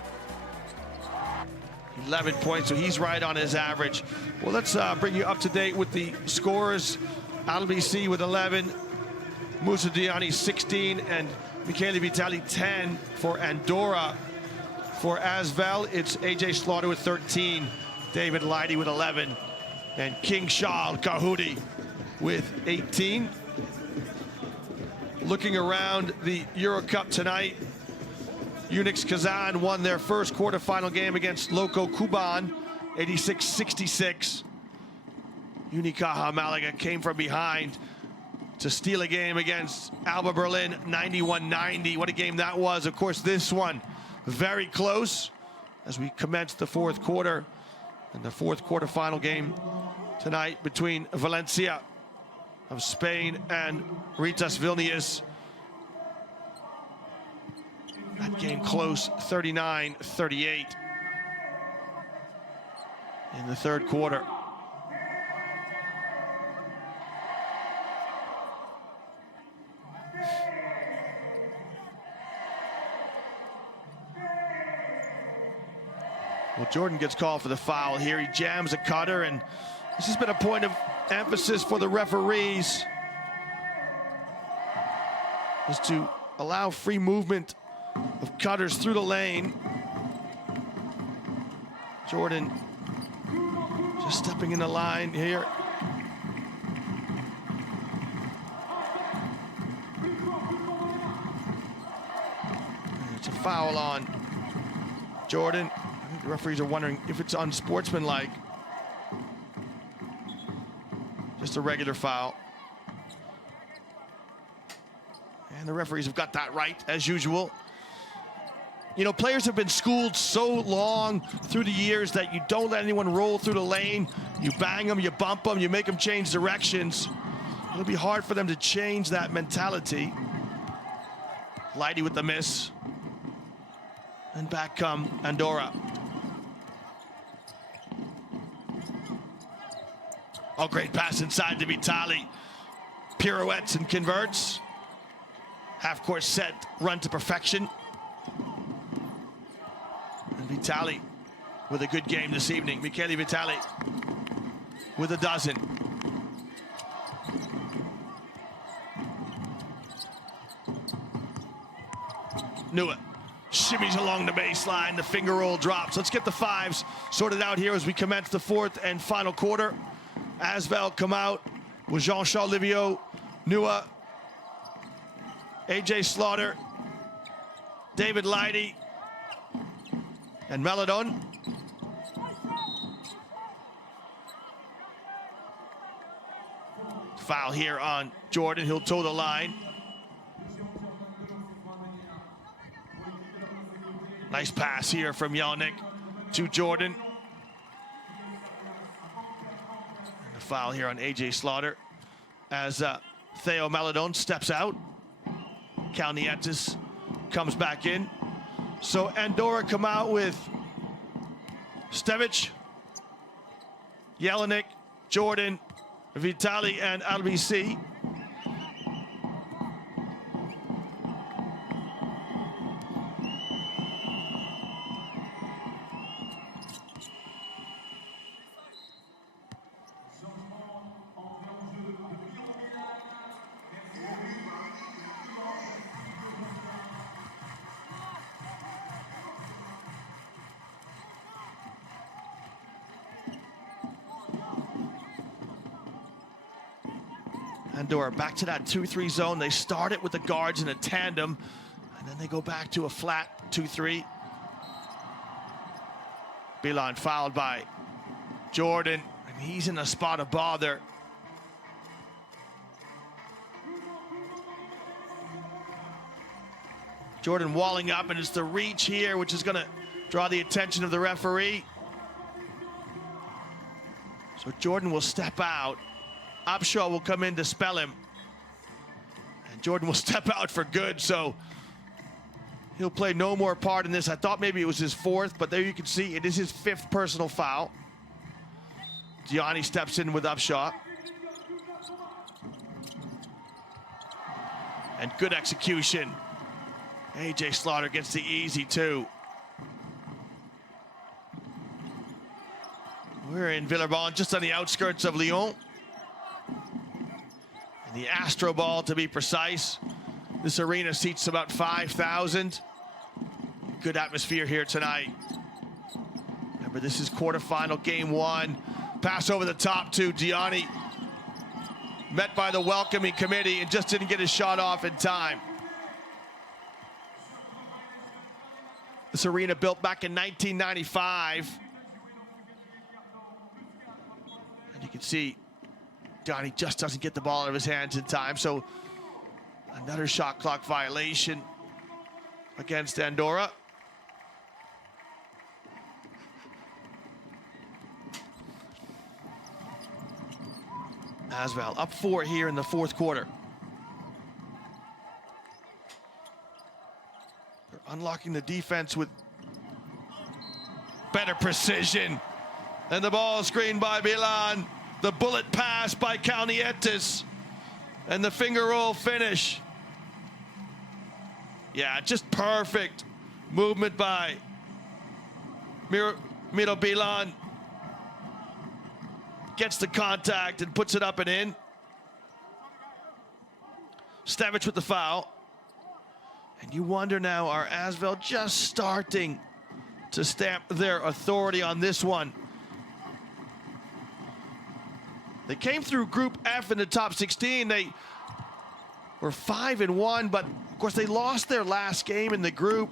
11 points, so he's right on his average. Well, let's bring you up to date with the scores. LBC with 11, Moussa Diani 16, and Michele Vitali 10 for Andorra. For ASVEL, it's AJ Slaughter with 13, David Lighty with 11, and King Shal Kahudi with 18. Looking around the EuroCup tonight, Unix Kazan won their first quarterfinal game against Loco Kuban, 86-66. Unicaja Malaga came from behind to steal a game against Alba Berlin, 91-90. What a game that was. Of course, this one very close as we commence the 4th quarter. And the 4th quarterfinal game tonight between Valencia of Spain and Ritas Vilnius. That game close, 39-38 in the 3rd quarter. Well, Jordan gets called for the foul here. He jams a cutter, and this has been a point of emphasis for the referees, is to allow free movement of cutters through the lane. Jordan just stepping in the line here. It's a foul on Jordan. I think the referees are wondering if it's unsportsmanlike. Just a regular foul. And the referees have got that right, as usual. You know, players have been schooled so long through the years that you don't let anyone roll through the lane. You bang them, you bump them, you make them change directions. It'll be hard for them to change that mentality. Lighty with the miss. And back come Andorra. Oh, great pass inside to Vitali. Pirouettes and converts. Half-court set, run to perfection. And Vitali with a good game this evening. Michele Vitali with a dozen. Nua shimmies along the baseline. The finger roll drops. Let's get the 5s sorted out here as we commence the 4th and final quarter. ASVEL come out with Jean-Charles Livio, Nua, AJ Slaughter, David Lighty, and Meladon. Foul here on Jordan. He'll toe the line. Nice pass here from Yannick to Jordan. And the foul here on AJ Slaughter as Theo Maladon steps out. Kalnietis comes back in. So Andorra come out with Stevic, Jelinek, Jordan, Vitali, and LBC. Andorra back to that 2-3 zone. They start it with the guards in a tandem, and then they go back to a flat 2-3. Bilan fouled by Jordan, and he's in a spot of bother. Jordan walling up, and it's the reach here, which is going to draw the attention of the referee. So Jordan will step out. Upshaw will come in to spell him. And Jordan will step out for good, so he'll play no more part in this. I thought maybe it was his fourth, but there you can see it is his fifth personal foul. Gianni steps in with Upshaw. And good execution. AJ Slaughter gets the easy two. We're in Villeurbanne, just on the outskirts of Lyon. And the Astro Ball, to be precise. This arena seats about 5,000. Good atmosphere here tonight. Remember, this is quarterfinal game one. Pass over the top to Gianni. Met by the welcoming committee and just didn't get his shot off in time. This arena built back in 1995. And you can see Gianni just doesn't get the ball out of his hands in time. So another shot clock violation against Andorra. ASVEL up 4 here in the fourth quarter. They're unlocking the defense with better precision. And the ball screened by Bilan. The bullet pass by Kalnietis. And the finger roll finish. Yeah, just perfect movement by Miro Bilan. Gets the contact and puts it up and in. Stevic with the foul. And you wonder now, are ASVEL just starting to stamp their authority on this one? They came through Group F in the top 16. They were 5-1, but of course they lost their last game in the group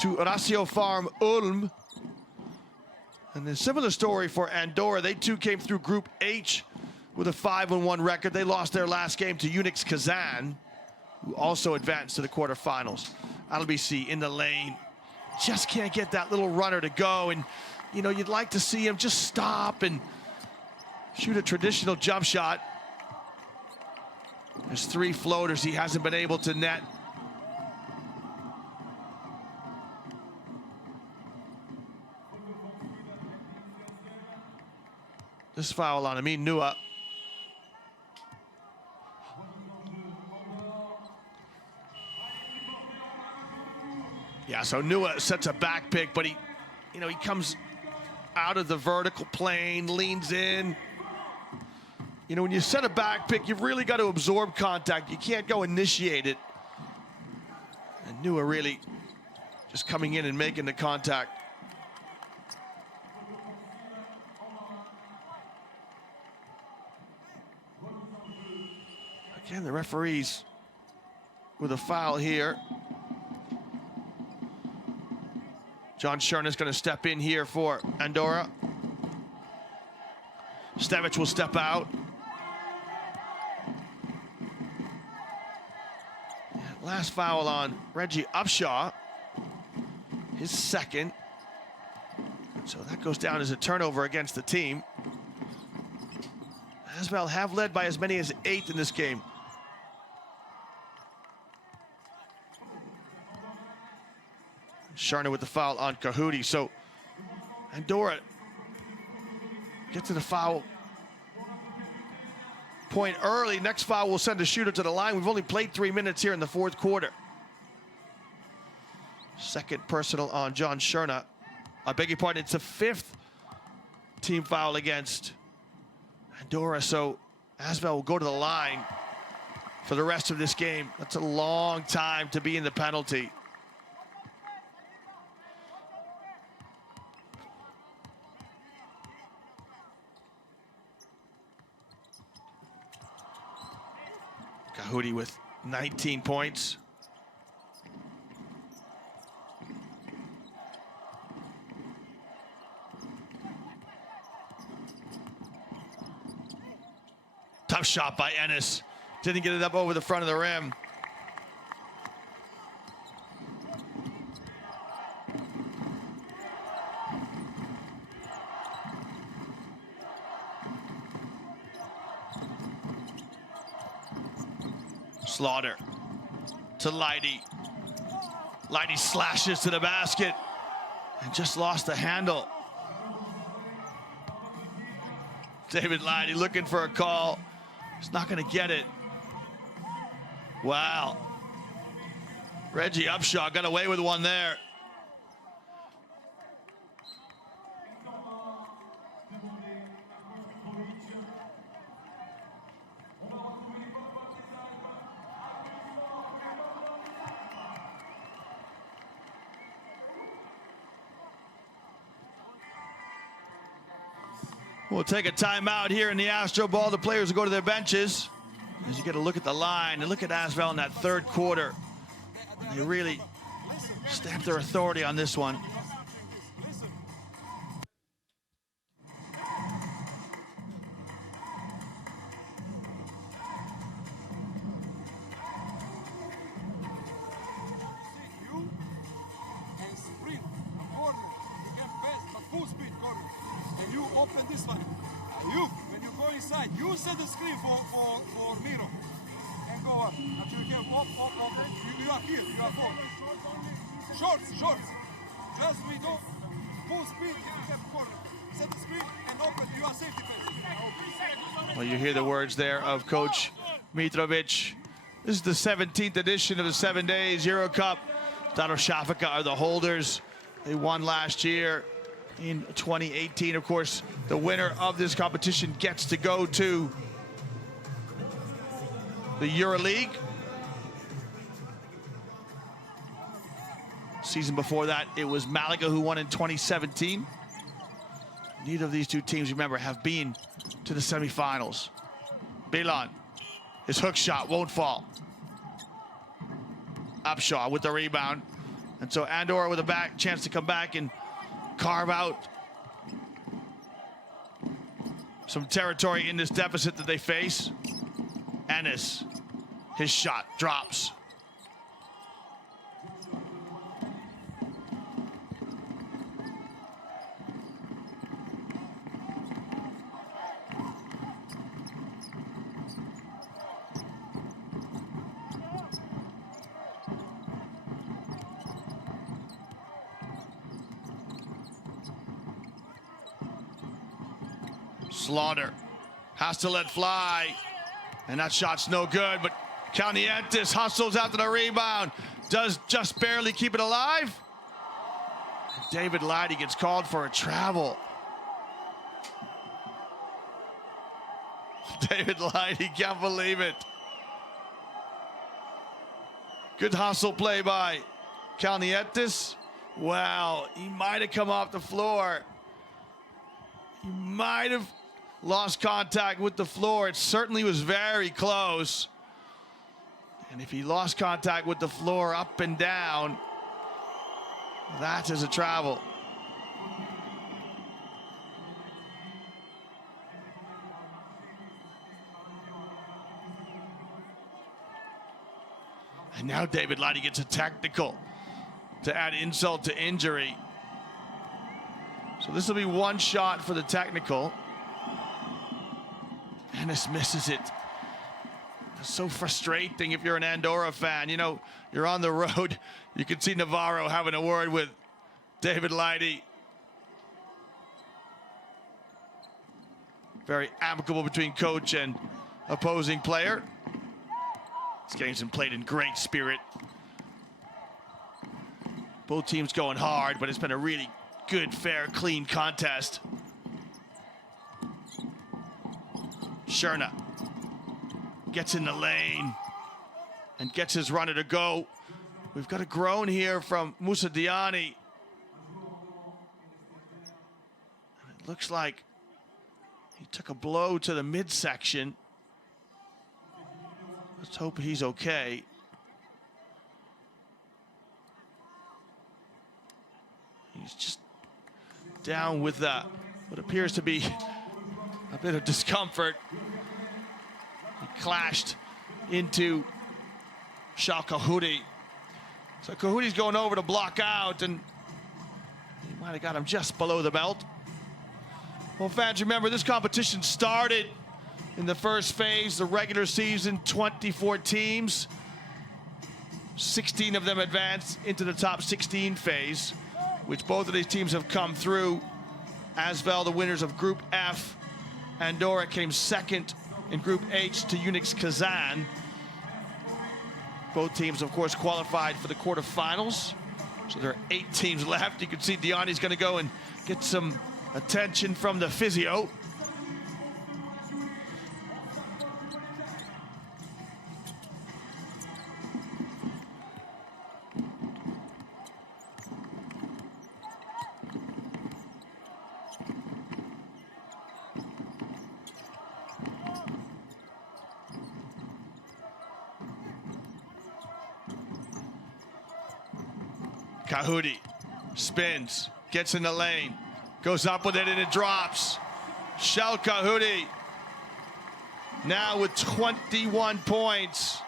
to Ratio Farm Ulm. And a similar story for Andorra. They too came through Group H with a 5-1 record. They lost their last game to Unix Kazan, who also advanced to the quarterfinals. LBC in the lane. Just can't get that little runner to go. And, you know, you'd like to see him just stop and shoot a traditional jump shot. There's 3 floaters he hasn't been able to net. This foul on Amin Nua. Yeah, so Nua sets a back pick, but he comes out of the vertical plane, leans in. You know, when you set a back pick, you've really got to absorb contact. You can't go initiate it. And Nua really just coming in and making the contact. Again, the referees with a foul here. John Shern is going to step in here for Andorra. Stevic will step out. Last foul on Reggie Upshaw, his second. So that goes down as a turnover against the team. ASVEL have led by as many as 8 in this game. Sharna with the foul on Kahudi. So Andorra gets to the foul point early. Next foul will send a shooter to the line. We've only played 3 minutes here in the 4th quarter. Second personal on John Sharna. I beg your pardon, it's a 5th team foul against Andorra. So ASVEL will go to the line for the rest of this game. That's a long time to be in the penalty. Kahudi with 19 points. Tough shot by Ennis. Didn't get it up over the front of the rim. Slaughter to Leidy. Leidy slashes to the basket and just lost the handle. David Leidy looking for a call. He's not going to get it. Wow. Reggie Upshaw got away with one there. We'll take a timeout here in the Astro Ball. The players will go to their benches. As you get a look at the line and look at ASVEL in that 3rd quarter. They really stamped their authority on this one. When you go inside, you set the screen for Miro. And go up. Until you can walk. You are here, you are forward. Shorts. Just we go full speed, you get corner. Set the screen and open, you are safety place. Well, you hear the words there of Coach Mitrovic. This is the 17th edition of the 7 Days EuroCup. Dado Shafika are the holders. They won last year. In 2018, of course, the winner of this competition gets to go to the EuroLeague. Season before that, it was Malaga who won in 2017. Neither of these two teams, remember, have been to the semifinals. Bilan, his hook shot won't fall. Upshaw with the rebound. And so Andorra with a chance to come back and carve out some territory in this deficit that they face. Ennis, his shot drops. Slaughter has to let fly, and that shot's no good, but Kalnientis hustles after the rebound, does just barely keep it alive. David Leidy gets called for a travel. David Leidy, can't believe it. Good hustle play by Kalnientis. Wow, he might have come off the floor. He might have lost contact with the floor. It certainly was very close. And if he lost contact with the floor up and down, that is a travel. And now David Leidy gets a technical to add insult to injury. So this will be one shot for the technical. Ennis misses it. It's so frustrating if you're an Andorra fan. You know, you're on the road. You can see Navarro having a word with David Leidy. Very amicable between coach and opposing player. This game's been played in great spirit. Both teams going hard, but it's been a really good, fair, clean contest. Sherna gets in the lane and gets his runner to go. We've got a groan here from Moussa Diani. It looks like he took a blow to the midsection. Let's hope he's okay. He's just down with what appears to be a bit of discomfort. He clashed into Shal Kahudi. So Kahudi's going over to block out, and he might have got him just below the belt. Well, fans, remember, this competition started in the first phase, the regular season, 24 teams. 16 of them advanced into the top 16 phase, which both of these teams have come through. ASVEL, the winners of Group F. Andorra came second in Group H to Unix Kazan. Both teams, of course, qualified for the quarterfinals. So there are 8 teams left. You can see Diani's going to go and get some attention from the physio. Kahudi spins, gets in the lane, goes up with it, and it drops. Shal Kahudi now with 21 points.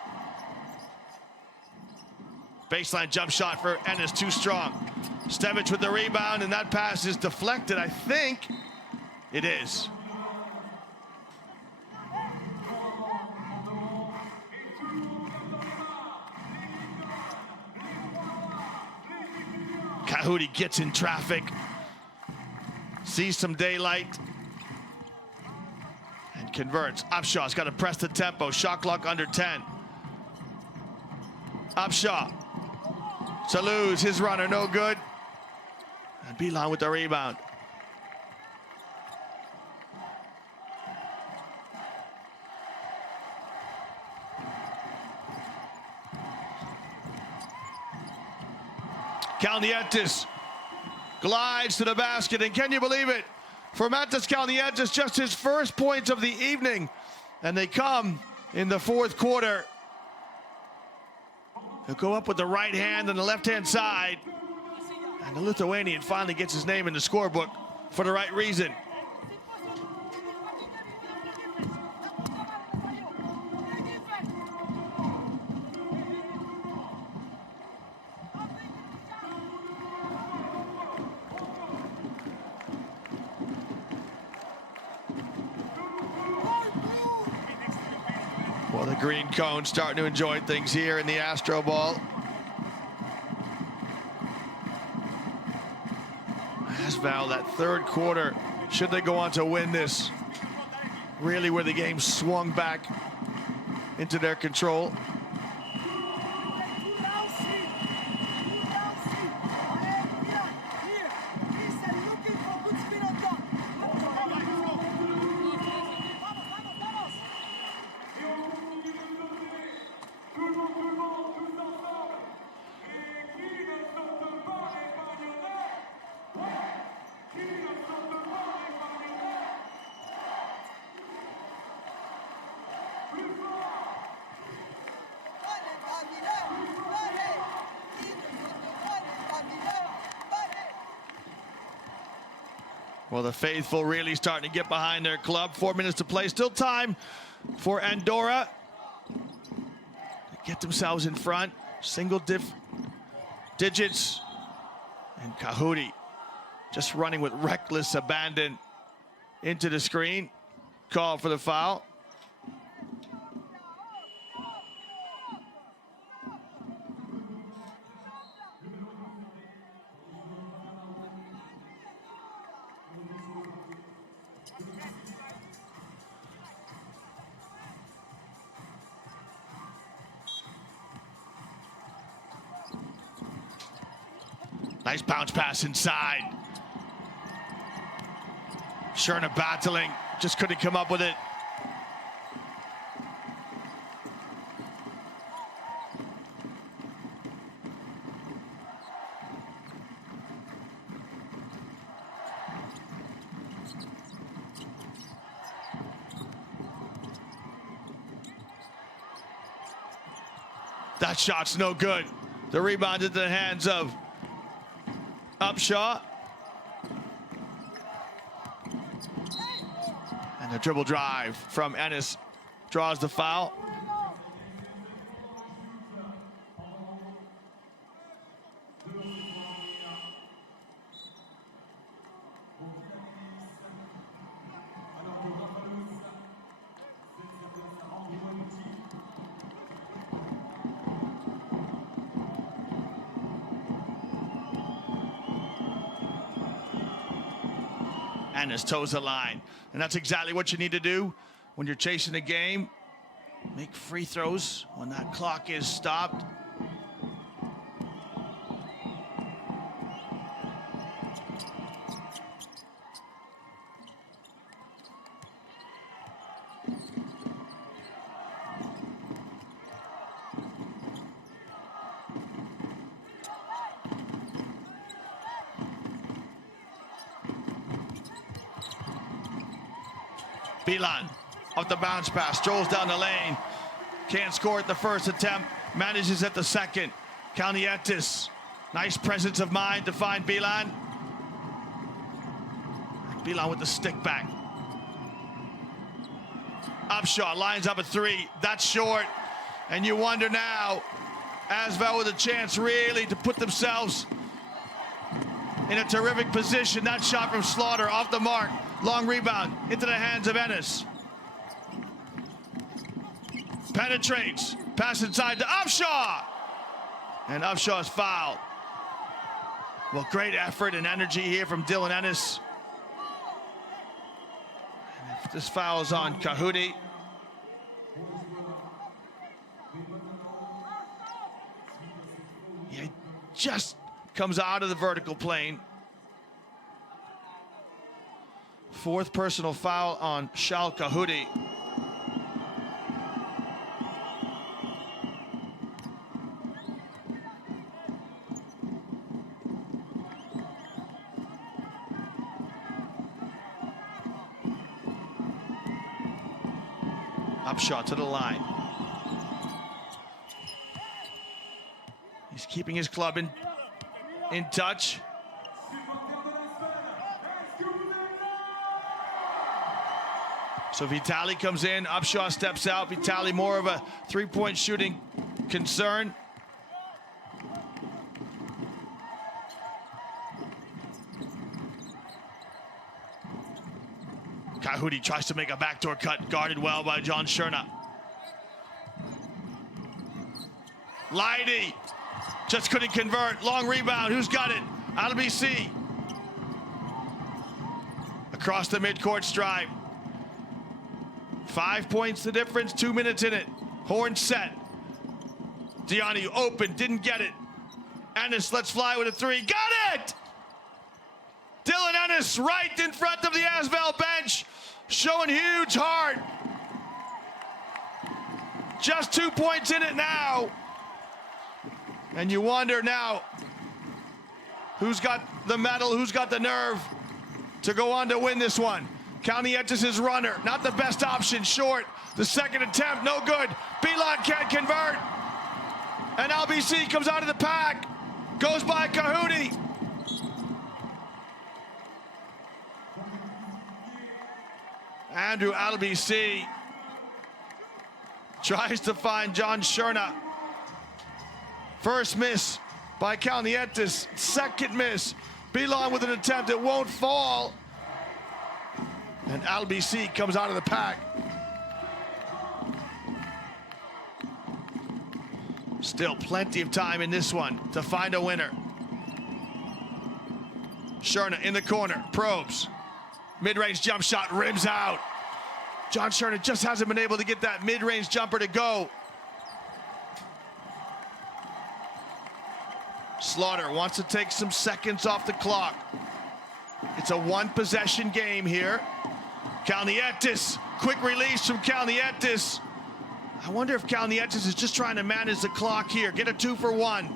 Baseline jump shot for Ennis, too strong. Stevic with the rebound, and that pass is deflected. I think it is. Kahudi gets in traffic, sees some daylight, and converts. Upshaw's got to press the tempo. Shot clock under 10. Upshaw to lose his runner, no good. And Beeline with the rebound. Kalnietis glides to the basket, and can you believe it? For Mantas Kalnietis, just his first points of the evening, and they come in the fourth quarter. He'll go up with the right hand on the left-hand side, and the Lithuanian finally gets his name in the scorebook for the right reason. Well, the green cone starting to enjoy things here in the Astro Ball. ASVEL, that third quarter, should they go on to win this, really where the game swung back into their control. Well, the faithful really starting to get behind their club. 4 minutes to play. Still time for Andorra to get themselves in front. Single digits. And Kahudi just running with reckless abandon into the screen. Call for the foul. Nice bounce pass inside. Sherna battling, just couldn't come up with it. That shot's no good. The rebound into the hands of Upshaw. And the dribble drive from Ennis draws the foul. Ennis toes the line, and that's exactly what you need to do when you're chasing a game. Make free throws when that clock is stopped. Beelan off the bounce pass, strolls down the lane. Can't score at the first attempt, manages at the second. Kalnietis, nice presence of mind to find Beelan. Beelan with the stick back. Upshaw lines up a three, that's short. And you wonder now, ASVEL with a chance really to put themselves in a terrific position. That shot from Slaughter off the mark. Long rebound into the hands of Ennis. Penetrates. Pass inside to Upshaw. And Upshaw's fouled. Well, great effort and energy here from Dylan Ennis. And if this foul is on Kahudi, he just comes out of the vertical plane. Fourth personal foul on Shal Kahudi. Upshot to the line. He's keeping his club in touch. So Vitali comes in, Upshaw steps out. Vitali more of a three-point shooting concern. Kahudi tries to make a backdoor cut, guarded well by John Sherna. Leidy just couldn't convert. Long rebound, who's got it? LBC. Across the midcourt stripe. 5 points the difference, 2 minutes in it. Horn set. Diani open, didn't get it. Ennis lets fly with a three, got it! Dylan Ennis right in front of the ASVEL bench, showing huge heart. Just 2 points in it now. And you wonder now, who's got the mettle, who's got the nerve to go on to win this one? Kalnietis' runner, not the best option, short. The second attempt, no good. Beelan can't convert. And LBC comes out of the pack, goes by Kahudi. Andrew LBC tries to find John Sherna. First miss by Kalnietis, second miss. Beelan with an attempt, it won't fall. And LBC comes out of the pack. Still plenty of time in this one to find a winner. Sherna in the corner, probes. Mid-range jump shot, rims out. John Sherna just hasn't been able to get that mid-range jumper to go. Slaughter wants to take some seconds off the clock. It's a one-possession game here. Kalnietis, quick release from Kalnietis. I wonder if Kalnietis is just trying to manage the clock here, get a 2-for-1.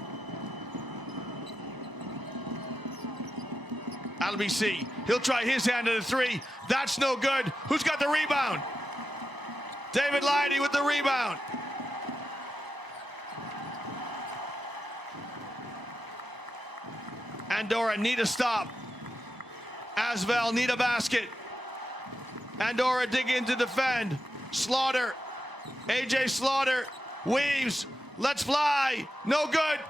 Albany, he'll try his hand at a 3. That's no good. Who's got the rebound? David Leidy with the rebound. Andorra need a stop. ASVEL need a basket. Andorra dig in to defend. Slaughter, AJ Slaughter, weaves, let's fly, no good.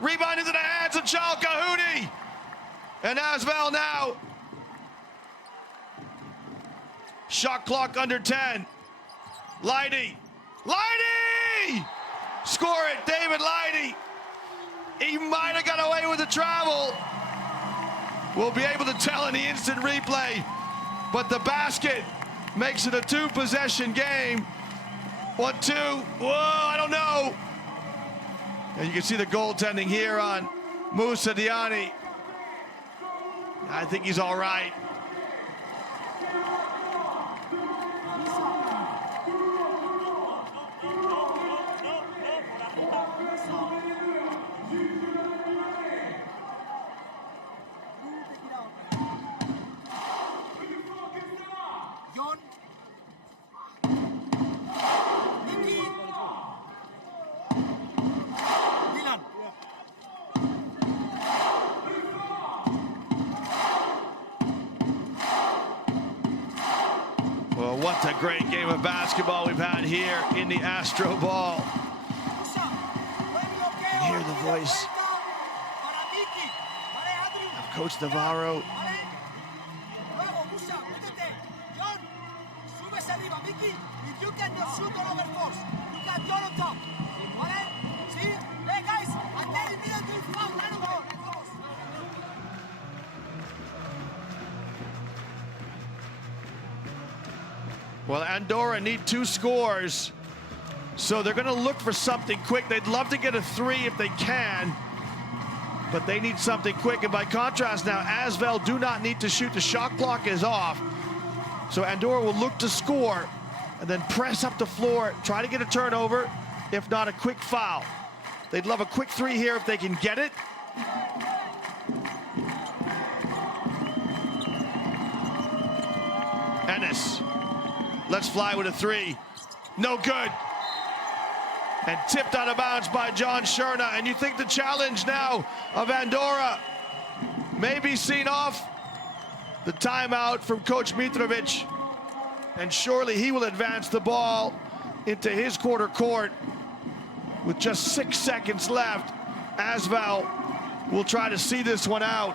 Rebound into the hands of Charles Kahuni. And ASVEL now. Shot clock under 10. Leidy, score it, David Leidy. He might have got away with the travel. We'll be able to tell in the instant replay, but the basket makes it a 2-possession game. 1-2, whoa, I don't know. And you can see the goaltending here on Moussa Diani. I think he's all right. Well, what a great game of basketball we've had here in the Astro Ball. You can hear the voice of Coach Navarro. Well, Andorra need 2 scores, so they're going to look for something quick. They'd love to get a 3 if they can, but they need something quick. And by contrast now, ASVEL do not need to shoot. The shot clock is off, so Andorra will look to score and then press up the floor, try to get a turnover, if not a quick foul. They'd love a quick 3 here if they can get it. Ennis. Let's fly with a 3. No good. And tipped out of bounds by John Sherna. And you think the challenge now of Andorra may be seen off. The timeout from Coach Mitrovic. And surely he will advance the ball into his quarter court with just 6 seconds left. ASVEL will try to see this one out.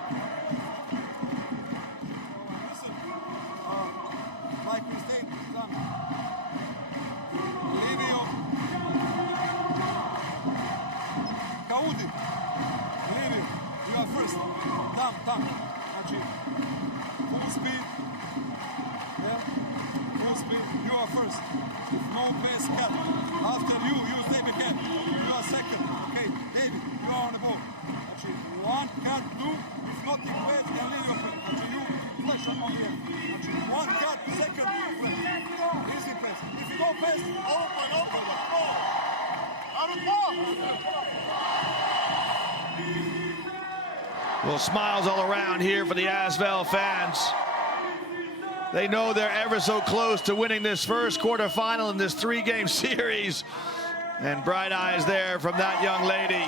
Well, smiles all around here for the ASVEL fans. They know they're ever so close to winning this first quarterfinal in this 3-game series. And bright eyes there from that young lady.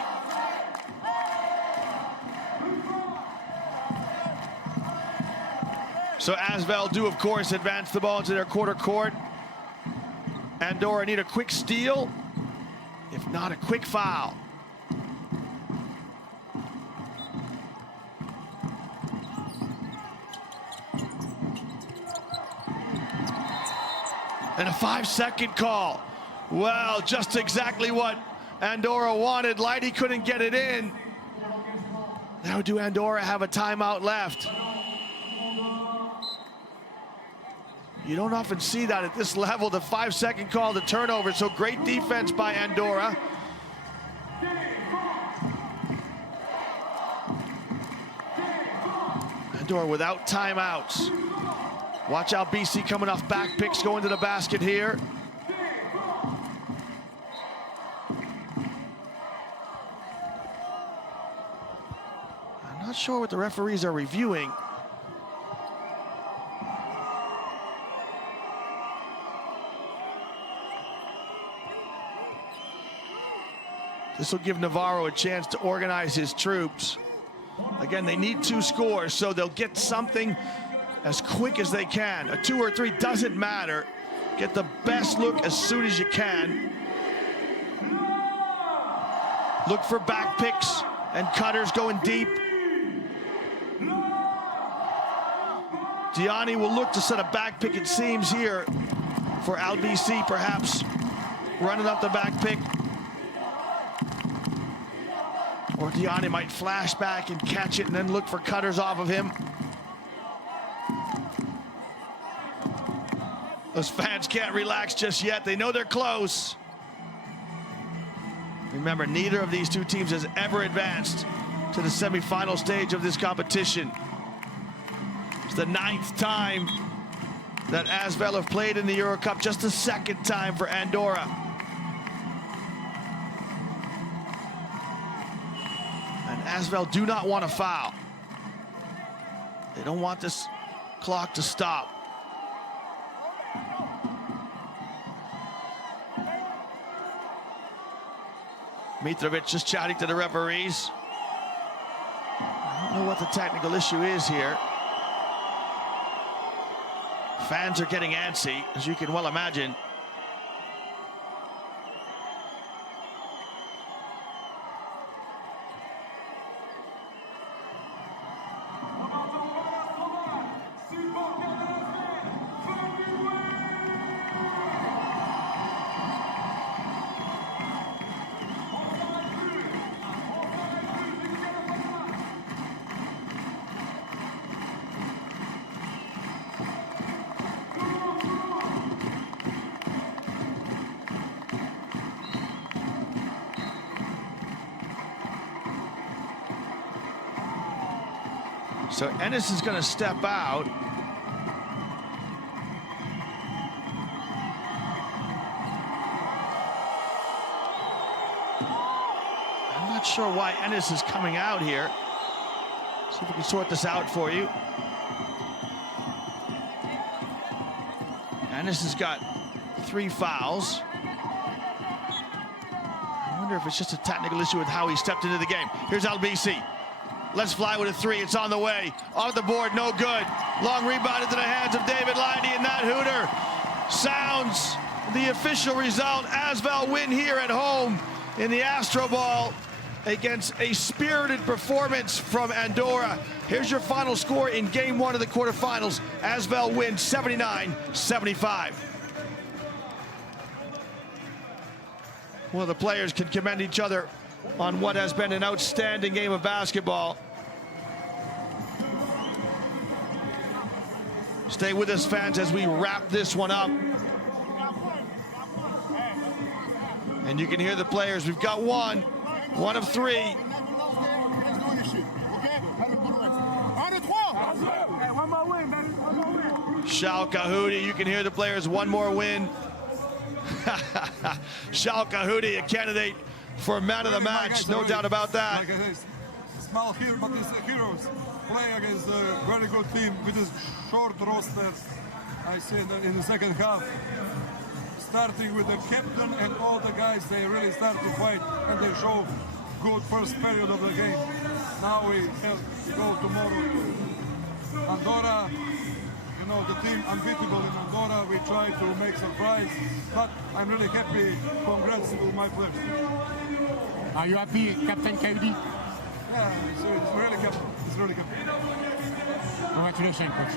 So ASVEL do, of course, advance the ball into their quarter court. Andorra need a quick steal, if not a quick foul. And a 5-second call. Well, just exactly what Andorra wanted. Leidy couldn't get it in. Now do Andorra have a timeout left? You don't often see that at this level, the 5-second call to turnover. So great defense by Andorra. Andorra without timeouts. Watch out, BC coming off back picks, going to the basket here. I'm not sure what the referees are reviewing. This will give Navarro a chance to organize his troops. Again, they need 2 scores, so they'll get something as quick as they can. A 2 or 3 doesn't matter. Get the best look as soon as you can. Look for back picks and cutters going deep. Gianni will look to set a back pick, it seems, here for LBC, perhaps running up the back pick. Or Gianni might flash back and catch it and then look for cutters off of him. Those fans can't relax just yet. They know they're close. Remember, neither of these 2 teams has ever advanced to the semifinal stage of this competition. It's the 9th time that ASVEL have played in the EuroCup, just the 2nd time for Andorra. And ASVEL do not want to foul. They don't want this clock to stop. Mitrovic just chatting to the referees. I don't know what the technical issue is here. Fans are getting antsy, as you can well imagine. So Ennis is going to step out. I'm not sure why Ennis is coming out here. See if we can sort this out for you. Ennis has got 3 fouls. I wonder if it's just a technical issue with how he stepped into the game. Here's LBC. Let's fly with a 3. It's on the way. Off the board, no good. Long rebound into the hands of David Lindy, and that hooter sounds the official result. ASVEL win here at home in the Astro Ball against a spirited performance from Andorra. Here's your final score in Game 1 of the quarterfinals. ASVEL wins 79-75. Well, the players can commend each other on what has been an outstanding game of basketball. Stay with us, fans, as we wrap this one up. And you can hear the players. We've got one of 3. Shal Kahudi, you can hear the players. One more win. Shal Kahudi, a candidate for man of the match, no doubt about that. Like I said, small here, but it's heroes. Play against a very good team with a short roster. I said that in the second half, starting with the captain and all the guys, they really start to fight and they show good first period of the game. Now we have to go tomorrow to Andorra. You know, the team unbeatable in Andorra. We try to make surprise, but I'm really happy. Congrats to my players. Are you happy, Captain Kahudi? Yeah, it's really happy. It's really happy. Congratulations, Coach.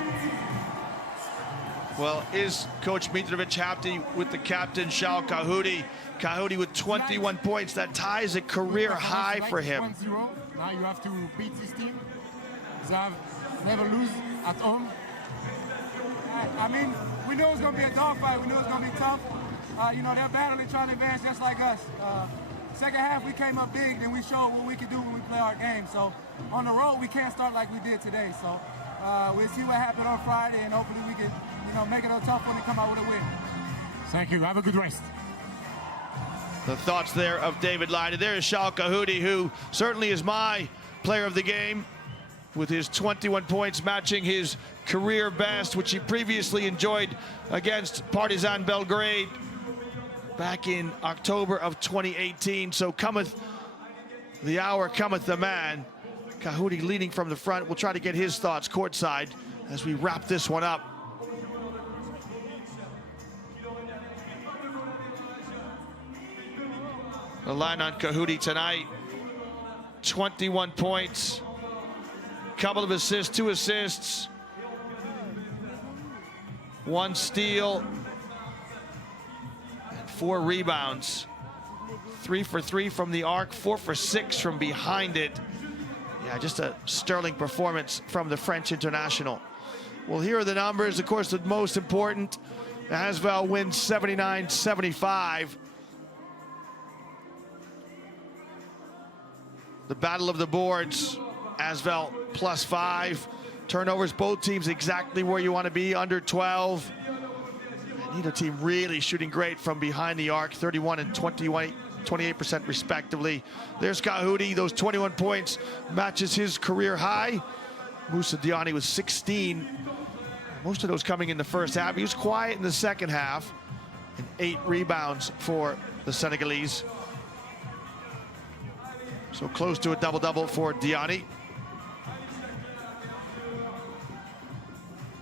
Well, is Coach Mitrovic happy with the captain, Shal Kahudi? Kahudi with 21 points. That ties a career high for him. 1-0. Now you have to beat this team. They have never lose at home. I mean, we know it's going to be a dogfight. We know it's going to be tough. You know, they're battling, trying to advance just like us. Second half, we came up big, and we showed what we can do when we play our game. So on the road, we can't start like we did today. So we'll see what happens on Friday, and hopefully we can, make it a tough one and come out with a win. Thank you. Have a good rest. The thoughts there of David Lydy. There is Shal Kahudi, who certainly is my player of the game, with his 21 points matching his career best, which he previously enjoyed against Partizan Belgrade back in October of 2018. So cometh the hour, cometh the man. Kahudi leading from the front. We'll try to get his thoughts courtside as we wrap this one up. The line on Kahudi tonight, 21 points, couple of assists, 2 assists, 1 steal, and 4 rebounds. 3 for 3 from the arc, 4 for 6 from behind it. Yeah, just a sterling performance from the French international. Well, here are the numbers. Of course, the most important, ASVEL wins 79-75. The battle of the boards, ASVEL +5. Turnovers, both teams exactly where you want to be, under 12. And neither team really shooting great from behind the arc, 31 and 28% respectively. There's Kahudi, those 21 points matches his career high. Moussa Diani was 16. Most of those coming in the first half. He was quiet in the second half. And 8 rebounds for the Senegalese. So close to a double-double for Diani.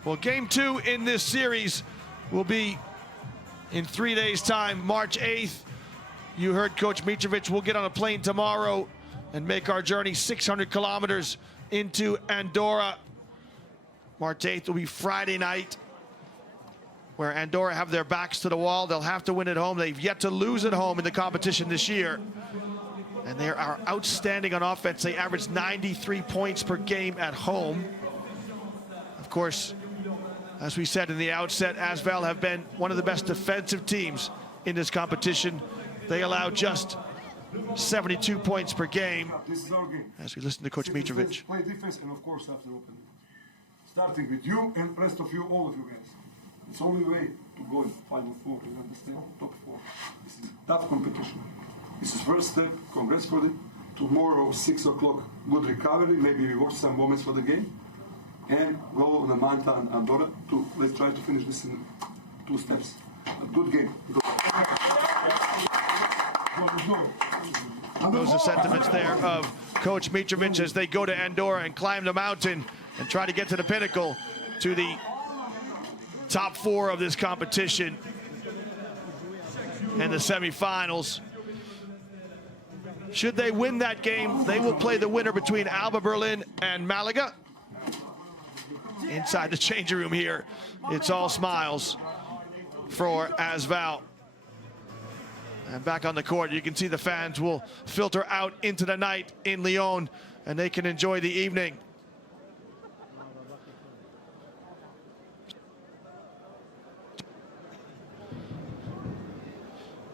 Well, game 2 in this series will be in 3 days' time, March 8th. You heard Coach Mitrovic. We'll get on a plane tomorrow and make our journey 600 kilometers into Andorra. March 8th will be Friday night, where Andorra have their backs to the wall. They'll have to win at home. They've yet to lose at home in the competition this year. And they are outstanding on offense. They average 93 points per game at home. Of course, as we said in the outset, ASVEL have been one of the best defensive teams in this competition. They allow just 72 points per game. This is our game. As we listen to Coach Mitrovic. Play defense and of course after open. Starting with you and the rest of you, all of you guys. It's the only way to go in Final 4, you understand? Top 4. This is tough competition. This is first step. Congrats for it. Tomorrow, 6 o'clock, good recovery. Maybe we watch some moments for the game. And go on the Manta and Andorra. Let's try to finish this in 2 steps. A good game. Those are sentiments there of Coach Mitrovic as they go to Andorra and climb the mountain and try to get to the pinnacle, to the top 4 of this competition and the semifinals. Should they win that game, they will play the winner between Alba Berlin and Malaga. Inside the changing room here, it's all smiles for ASVEL. And back on the court, you can see the fans will filter out into the night in Lyon, and they can enjoy the evening.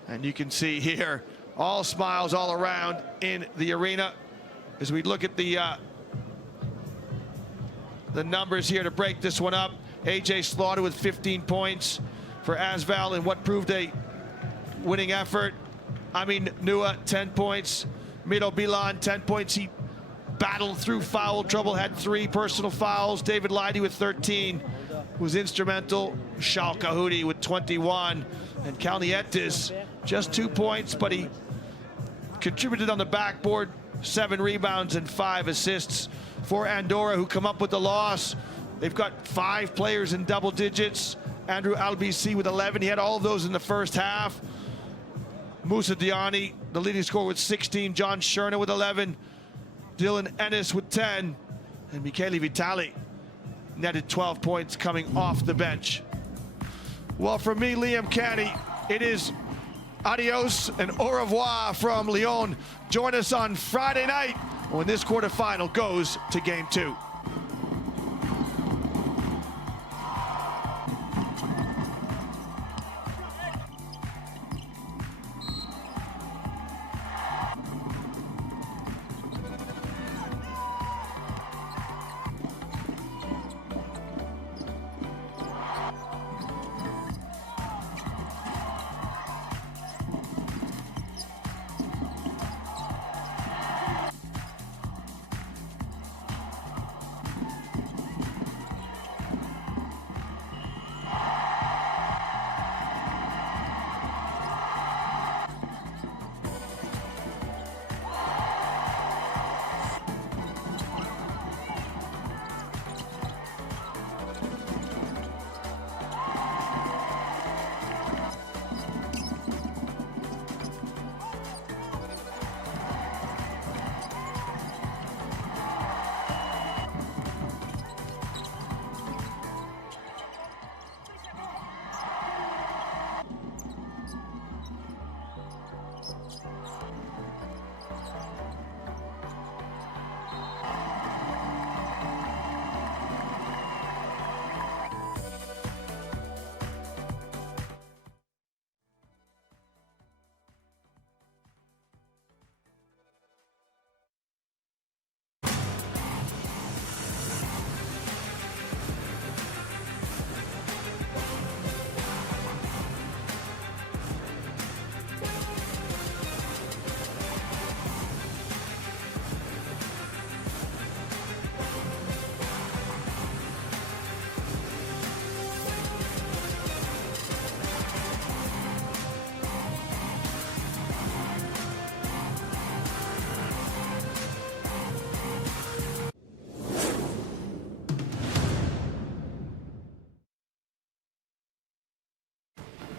And you can see here, all smiles all around in the arena as we look at the numbers here to break this one up. AJ Slaughter with 15 points for ASVEL in what proved a winning effort. Amin Nua, 10 points. Mito Bilan, 10 points. He battled through foul trouble, had 3 personal fouls. David Lydy with 13 was instrumental. Shal Kahudi with 21. And Kalnietis, just 2 points, but he contributed on the backboard, 7 rebounds and 5 assists for Andorra, who come up with the loss. They've got 5 players in double digits. Andrew Albany with 11. He had all of those in the first half. Moussa Diani, the leading scorer, with 16. John Scherner with 11. Dylan Ennis with 10. And Michele Vitali netted 12 points coming off the bench. Well, from me, Liam Canny, it is adios and au revoir from Lyon. Join us on Friday night when this quarterfinal goes to game 2.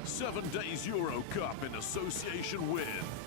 7 Days EuroCup in association with